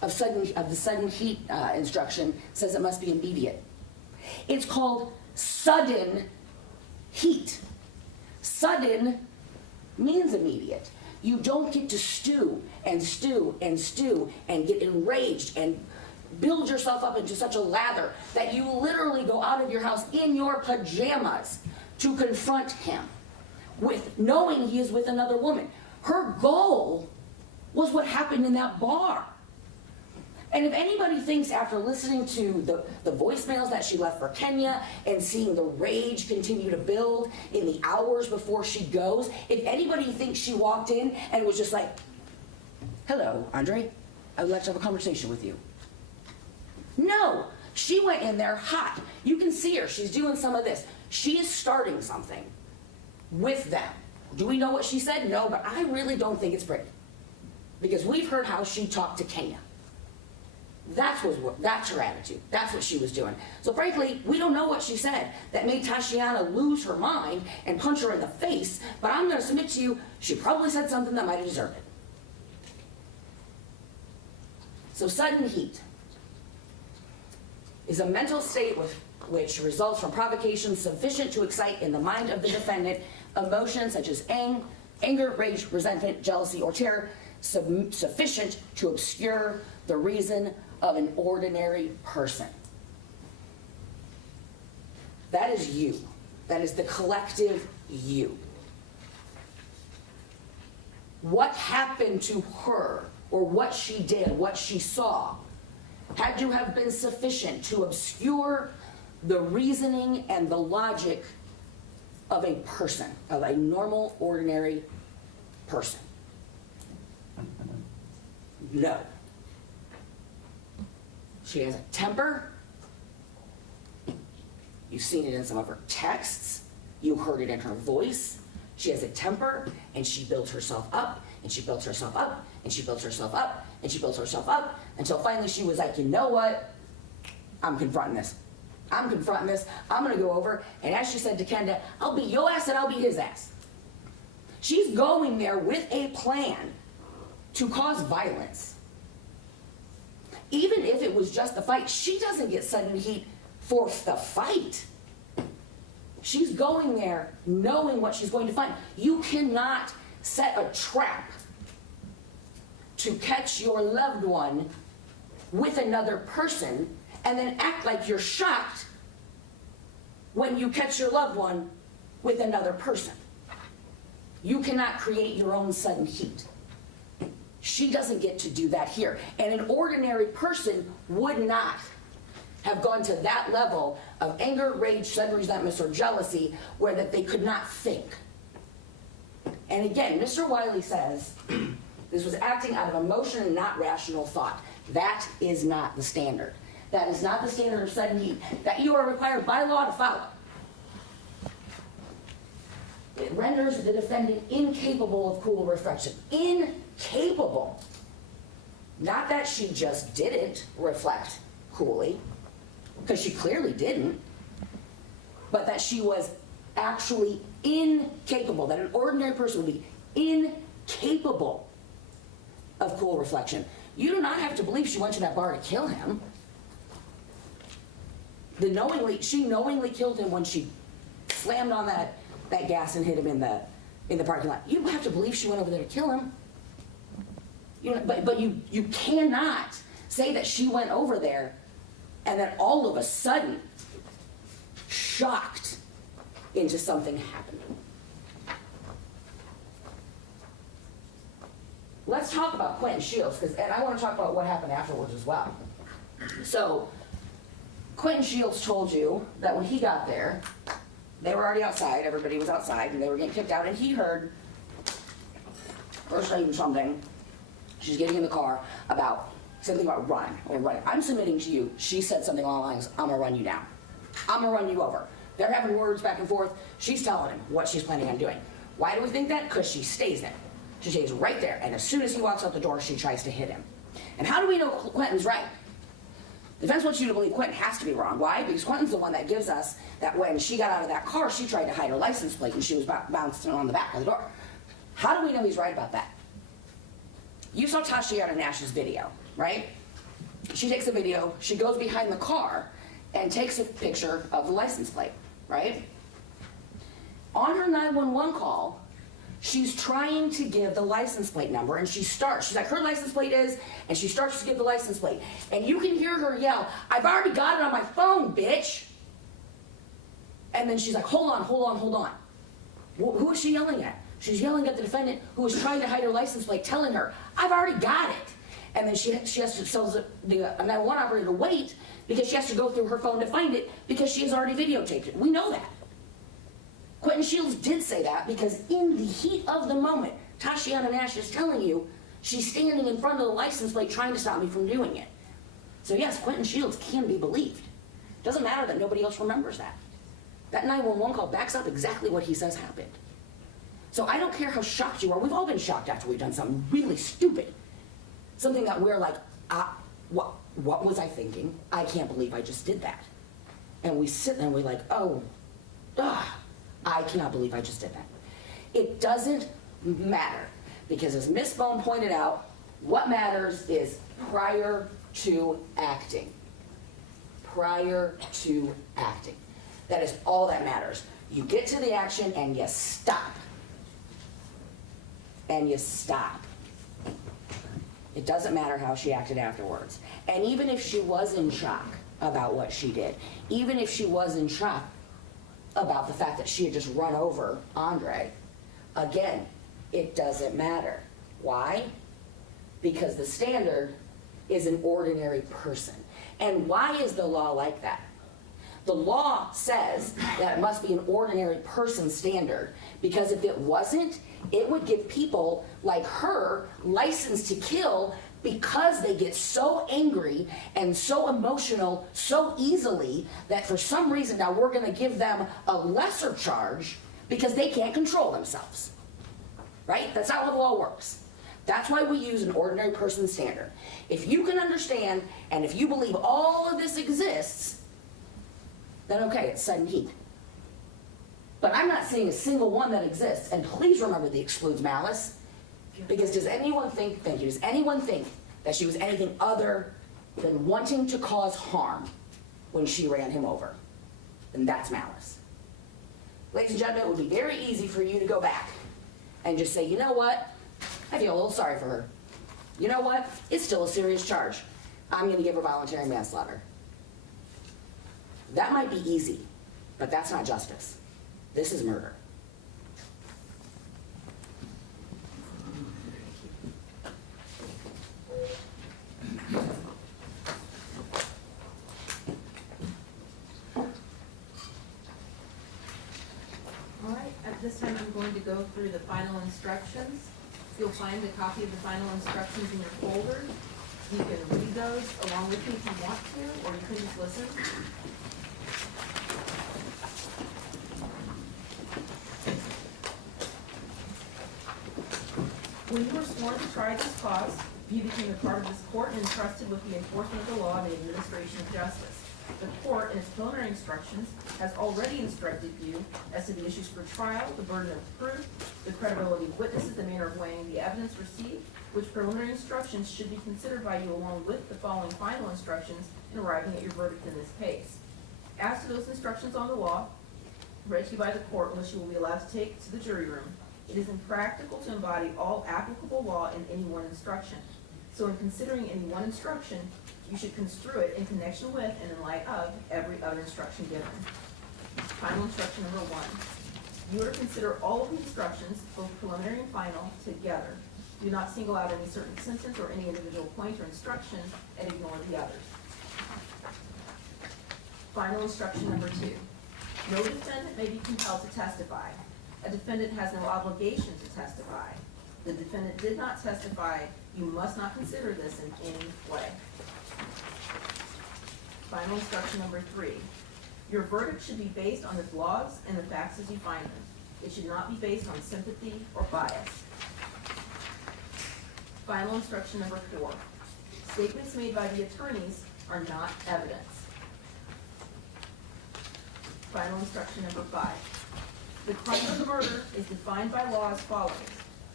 of the sudden heat instruction says it must be immediate. It's called sudden heat. Sudden means immediate. You don't get to stew and stew and stew and get enraged and build yourself up into such a lather that you literally go out of your house in your pajamas to confront him, with knowing he is with another woman. Her goal was what happened in that bar. And if anybody thinks, after listening to the voicemails that she left for Kenya and seeing the rage continue to build in the hours before she goes, if anybody thinks she walked in and was just like, hello, Andre, I would like to have a conversation with you. No, she went in there hot. You can see her, she's doing some of this. She is starting something with them. Do we know what she said? No, but I really don't think it's pretty. Because we've heard how she talked to Kenya. That's her attitude. That's what she was doing. So frankly, we don't know what she said that made Tashiana lose her mind and punch her in the face, but I'm going to submit to you, she probably said something that might have deserved it. So sudden heat is a mental state which results from provocation sufficient to excite in the mind of the defendant emotions such as anger, rage, resentment, jealousy, or terror, sufficient to obscure the reason of an ordinary person. That is you. That is the collective you. What happened to her, or what she did, what she saw, had to have been sufficient to obscure the reasoning and the logic of a person, of a normal, ordinary person. No. She has a temper. You've seen it in some of her texts. You heard it in her voice. She has a temper, and she builds herself up, and she builds herself up, and she builds herself up, and she builds herself up, until finally she was like, you know what? I'm confronting this. I'm confronting this. I'm going to go over, and as she said to Kenda, I'll be your ass and I'll be his ass. She's going there with a plan to cause violence. Even if it was just the fight, she doesn't get sudden heat for the fight. She's going there knowing what she's going to find. You cannot set a trap to catch your loved one with another person and then act like you're shocked when you catch your loved one with another person. You cannot create your own sudden heat. She doesn't get to do that here. And an ordinary person would not have gone to that level of anger, rage, sudden resentment, or jealousy where that they could not think. And again, Mr. Wiley says this was acting out of emotion and not rational thought. That is not the standard. That is not the standard of sudden heat that you are required by law to follow. It renders the defendant incapable of cool reflection. Incapable. Not that she just didn't reflect coolly, because she clearly didn't, but that she was actually incapable, that an ordinary person would be incapable of cool reflection. You do not have to believe she went to that bar to kill him. She knowingly killed him when she slammed on that gas and hit him in the parking lot. You don't have to believe she went over there to kill him. But you cannot say that she went over there and then all of a sudden shocked into something happening. Let's talk about Quentin Shields, and I want to talk about what happened afterwards as well. So, Quentin Shields told you that when he got there, they were already outside, everybody was outside, and they were getting kicked out, and he heard her saying something, she's getting in the car, about something about run, or running. I'm submitting to you, she said something along the lines, I'm gonna run you down. I'm gonna run you over. They're having words back and forth, she's telling him what she's planning on doing. Why do we think that? Because she stays there. She stays right there, and as soon as he walks out the door, she tries to hit him. And how do we know Quentin's right? The defense wants you to believe Quentin has to be wrong. Why? Because Quentin's the one that gives us that when she got out of that car, she tried to hide her license plate and she was bouncing on the back of the door. How do we know he's right about that? You saw Tashiana Nash's video, right? She takes a video, she goes behind the car and takes a picture of the license plate, right? On her 911 call, she's trying to give the license plate number, and she's like, her license plate is, and she starts to give the license plate. And you can hear her yell, I've already got it on my phone, bitch. And then she's like, hold on. Who is she yelling at? She's yelling at the defendant who is trying to hide her license plate, telling her, I've already got it. And then she has to tell the 911 operator to wait because she has to go through her phone to find it because she has already videotaped it. We know that. Quentin Shields did say that because in the heat of the moment, Tashiana Nash is telling you she's standing in front of the license plate trying to stop me from doing it. So yes, Quentin Shields can be believed. Doesn't matter that nobody else remembers that. That 911 call backs up exactly what he says happened. So I don't care how shocked you are. We've all been shocked after we've done something really stupid. Something that we're like, what was I thinking? I can't believe I just did that. And we sit there and we're like, I cannot believe I just did that. It doesn't matter because as Miss Bone pointed out, what matters is prior to acting. Prior to acting. That is all that matters. You get to the action and you stop. And you stop. It doesn't matter how she acted afterwards. And even if she was in shock about what she did, even if she was in shock about the fact that she had just run over Andre, again, it doesn't matter. Why? Because the standard is an ordinary person. And why is the law like that? The law says that it must be an ordinary person standard because if it wasn't, it would give people like her license to kill because they get so angry and so emotional so easily that for some reason now we're going to give them a lesser charge because they can't control themselves. Right? That's not how the law works. That's why we use an ordinary person standard. If you can understand and if you believe all of this exists, then okay, it's sudden heat. But I'm not seeing a single one that exists. And please remember the excludes malice. Because does anyone think, thank you, does anyone think that she was anything other than wanting to cause harm when she ran him over? Then that's malice. Ladies and gentlemen, it would be very easy for you to go back and just say, you know what? I feel a little sorry for her. You know what? It's still a serious charge. I'm going to give her voluntary manslaughter. That might be easy, but that's not justice. This is murder. All right, at this time, I'm going to go through the final instructions. You'll find a copy of the final instructions in your folder. You can read those along with me if you want to, or you can just listen. When you were sworn to try this cause, you became a part of this court and entrusted with the enforcement of the law and the administration of justice. The court, in its preliminary instructions, has already instructed you as to the issues for trial, the burden of proof, the credibility of witnesses, the manner of weighing the evidence received, which preliminary instructions should be considered by you along with the following final instructions in arriving at your verdict in this case. As to those instructions on the law, read to you by the court, which you will be allowed to take to the jury room, it is impractical to embody all applicable law in any one instruction. So in considering any one instruction, you should construe it in connection with and in light of every other instruction given. Final instruction number 1. You are to consider all of the instructions, both preliminary and final, together. Do not single out any certain sentence or any individual point or instruction and ignore the others. Final instruction number 2. No defendant may be compelled to testify. A defendant has no obligation to testify. The defendant did not testify. You must not consider this in any way. Final instruction number 3. Your verdict should be based on the laws and the facts as you find them. It should not be based on sympathy or bias. Final instruction number 4. Statements made by the attorneys are not evidence. Final instruction number 5. The crime of murder is defined by law as follows.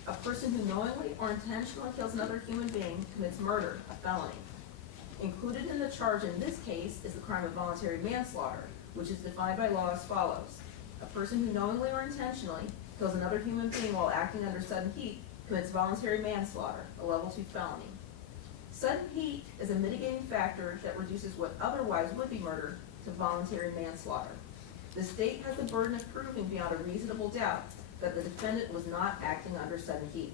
A person who knowingly or intentionally kills another human being commits murder, a felony. Included in the charge in this case is the crime of voluntary manslaughter, which is defined by law as follows. A person who knowingly or intentionally kills another human being while acting under sudden heat commits voluntary manslaughter, a level 2 felony. Sudden heat is a mitigating factor that reduces what otherwise would be murder to voluntary manslaughter. The state has the burden of proving beyond a reasonable doubt that the defendant was not acting under sudden heat.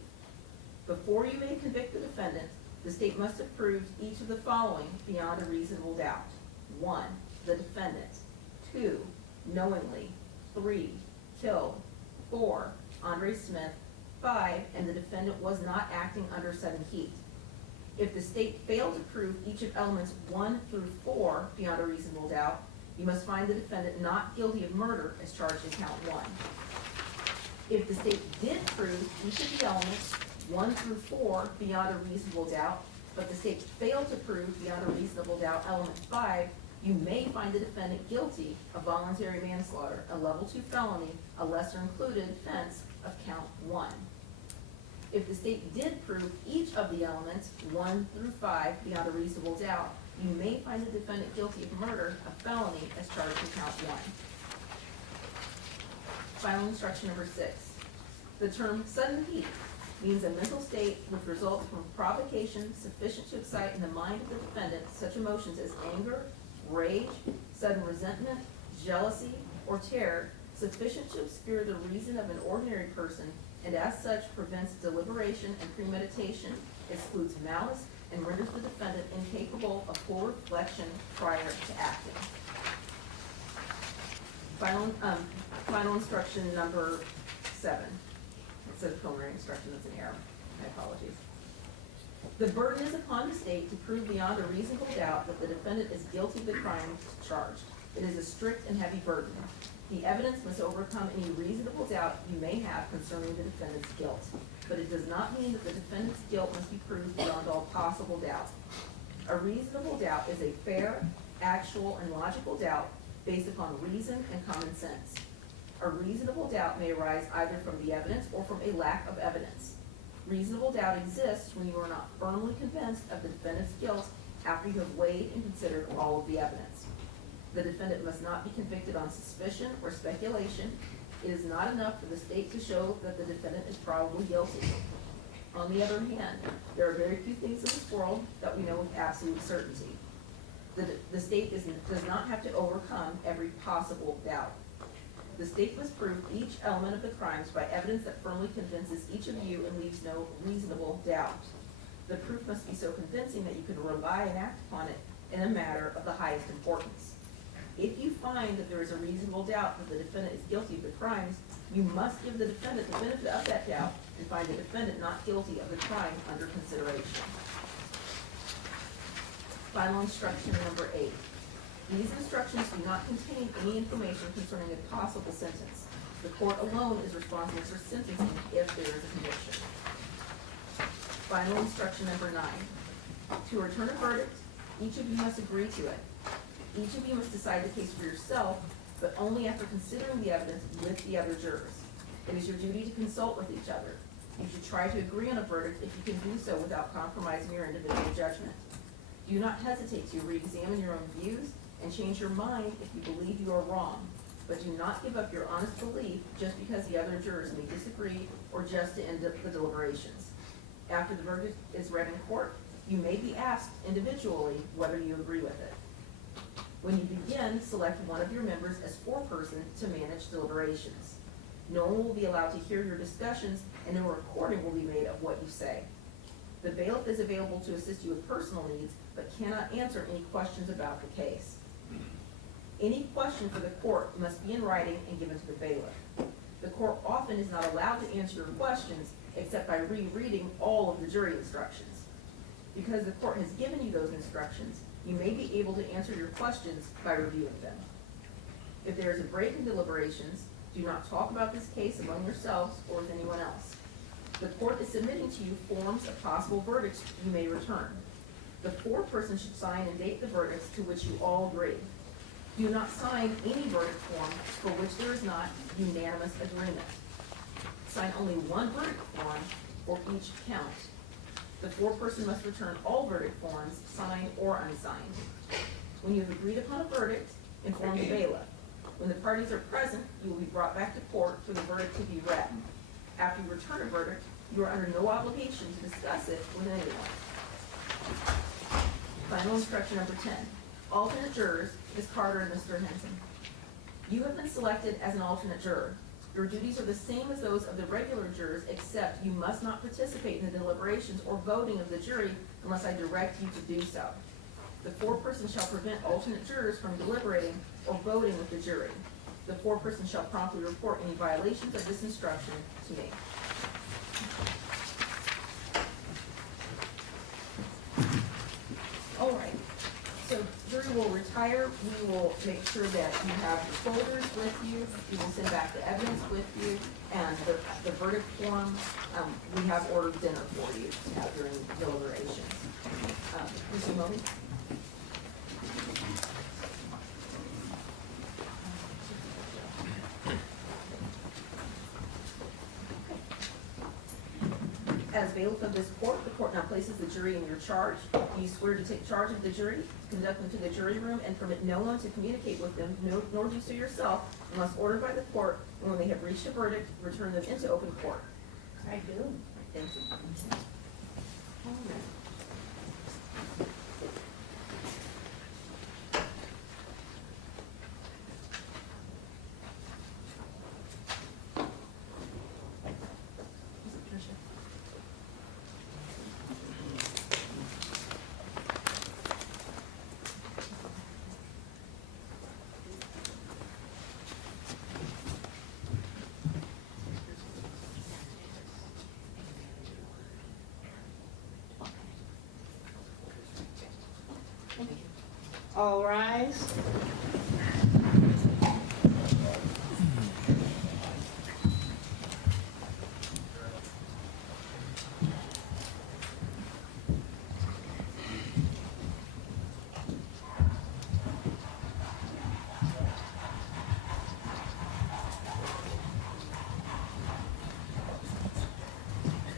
Before you may convict the defendant, the state must have proved each of the following beyond a reasonable doubt. 1. The defendant. 2. Knowingly. 3. Killed. 4. Andre Smith. 5. And the defendant was not acting under sudden heat. If the state failed to prove each of elements 1 through 4 beyond a reasonable doubt, you must find the defendant not guilty of murder as charged in count 1. If the state did prove each of the elements 1 through 4 beyond a reasonable doubt, but the state failed to prove beyond a reasonable doubt element 5, you may find the defendant guilty of voluntary manslaughter, a level 2 felony, a lesser included offense of count 1. If the state did prove each of the elements 1 through 5 beyond a reasonable doubt, you may find the defendant guilty of murder, a felony, as charged in count 1. Final instruction number 6. The term sudden heat means a mental state which results from provocation sufficient to excite in the mind of the defendant such emotions as anger, rage, sudden resentment, jealousy, or terror sufficient to obscure the reason of an ordinary person, and as such prevents deliberation and premeditation, excludes malice, and renders the defendant incapable of full reflection prior to acting. Final instruction number 7. It says preliminary instruction, that's an error. My apologies. The burden is upon the state to prove beyond a reasonable doubt that the defendant is guilty of the crime charged. It is a strict and heavy burden. The evidence must overcome any reasonable doubt you may have concerning the defendant's guilt, but it does not mean that the defendant's guilt must be proved beyond all possible doubt. A reasonable doubt is a fair, actual, and logical doubt based upon reason and common sense. A reasonable doubt may arise either from the evidence or from a lack of evidence. Reasonable doubt exists when you are not firmly convinced of the defendant's guilt after you have weighed and considered all of the evidence. The defendant must not be convicted on suspicion or speculation. It is not enough for the state to show that the defendant is probably guilty. On the other hand, there are very few things in this world that we know with absolute certainty. The state does not have to overcome every possible doubt. The state must prove each element of the crimes by evidence that firmly convinces each of you and leaves no reasonable doubt. The proof must be so convincing that you can rely and act upon it in a matter of the highest importance. If you find that there is a reasonable doubt that the defendant is guilty of the crimes, you must give the defendant the benefit of that doubt and find the defendant not guilty of the crime under consideration. Final instruction number 8. These instructions do not contain any information concerning a possible sentence. The court alone is responsible for sentencing if there is a conviction. Final instruction number 9. To return a verdict, each of you must agree to it. Each of you must decide the case for yourself, but only after considering the evidence with the other jurors. It is your duty to consult with each other. You should try to agree on a verdict if you can do so without compromising your individual judgment. Do not hesitate to re-examine your own views and change your mind if you believe you are wrong, but do not give up your honest belief just because the other jurors may disagree or just to end the deliberations. After the verdict is read in court, you may be asked individually whether you agree with it. When you begin, select one of your members as foreperson to manage deliberations. No one will be allowed to hear your discussions, and no recording will be made of what you say. The bailiff is available to assist you with personal needs, but cannot answer any questions about the case. Any question for the court must be in writing and given to the bailiff. The court often is not allowed to answer your questions except by rereading all of the jury instructions. Because the court has given you those instructions, you may be able to answer your questions by reviewing them. If there is a break in deliberations, do not talk about this case among yourselves or with anyone else. The court is submitting to you forms of possible verdicts you may return. The foreperson should sign and date the verdicts to which you all agree. Do not sign any verdict form for which there is not unanimous agreement. Sign only one verdict form for each count. The foreperson must return all verdict forms, signed or unsigned. When you have agreed upon a verdict, inform the bailiff. When the parties are present, you will be brought back to court for the verdict to be read. After you return a verdict, you are under no obligation to discuss it with anyone. Final instruction number 10. Alternate jurors, Ms. Carter and Mr. Henson. You have been selected as an alternate juror. Your duties are the same as those of the regular jurors, except you must not participate in the deliberations or voting of the jury unless I direct you to do so. The foreperson shall prevent alternate jurors from deliberating or voting with the jury. The foreperson shall promptly report any violations of this instruction to me. All right, so jury will retire. We will make sure that you have the folders with you. We will send back the evidence with you and the verdict form. We have ordered dinner for you to have during deliberations. Mr. Mobley? As bailiff of this court, the court now places the jury in your charge. You swear to take charge of the jury, conduct them to the jury room, and permit no one to communicate with them, nor do so yourself, unless ordered by the court, and when they have reached a verdict, return them into open court. I do. Thank you. All right. All rise.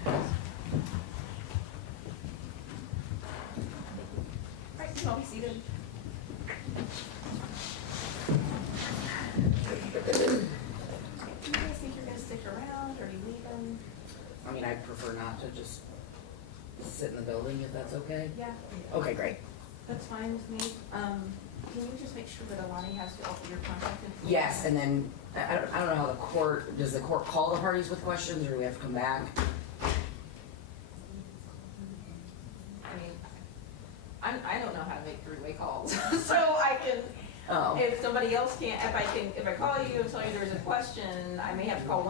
All right, you can all be seated. Do you guys think you're gonna stick around, or are you leaving? I mean, I'd prefer not to just sit in the building if that's okay. Yeah, Okay, great. that's fine with me. Can you just make sure that Alani has all of your contact information? Yes, and then, I don't know how the court, does the court call the parties with questions, or do we have to come back? I mean, I don't know how to make three-way calls, so I can, Oh. if somebody else can't, if I call you and tell you there's a question, I may have to call one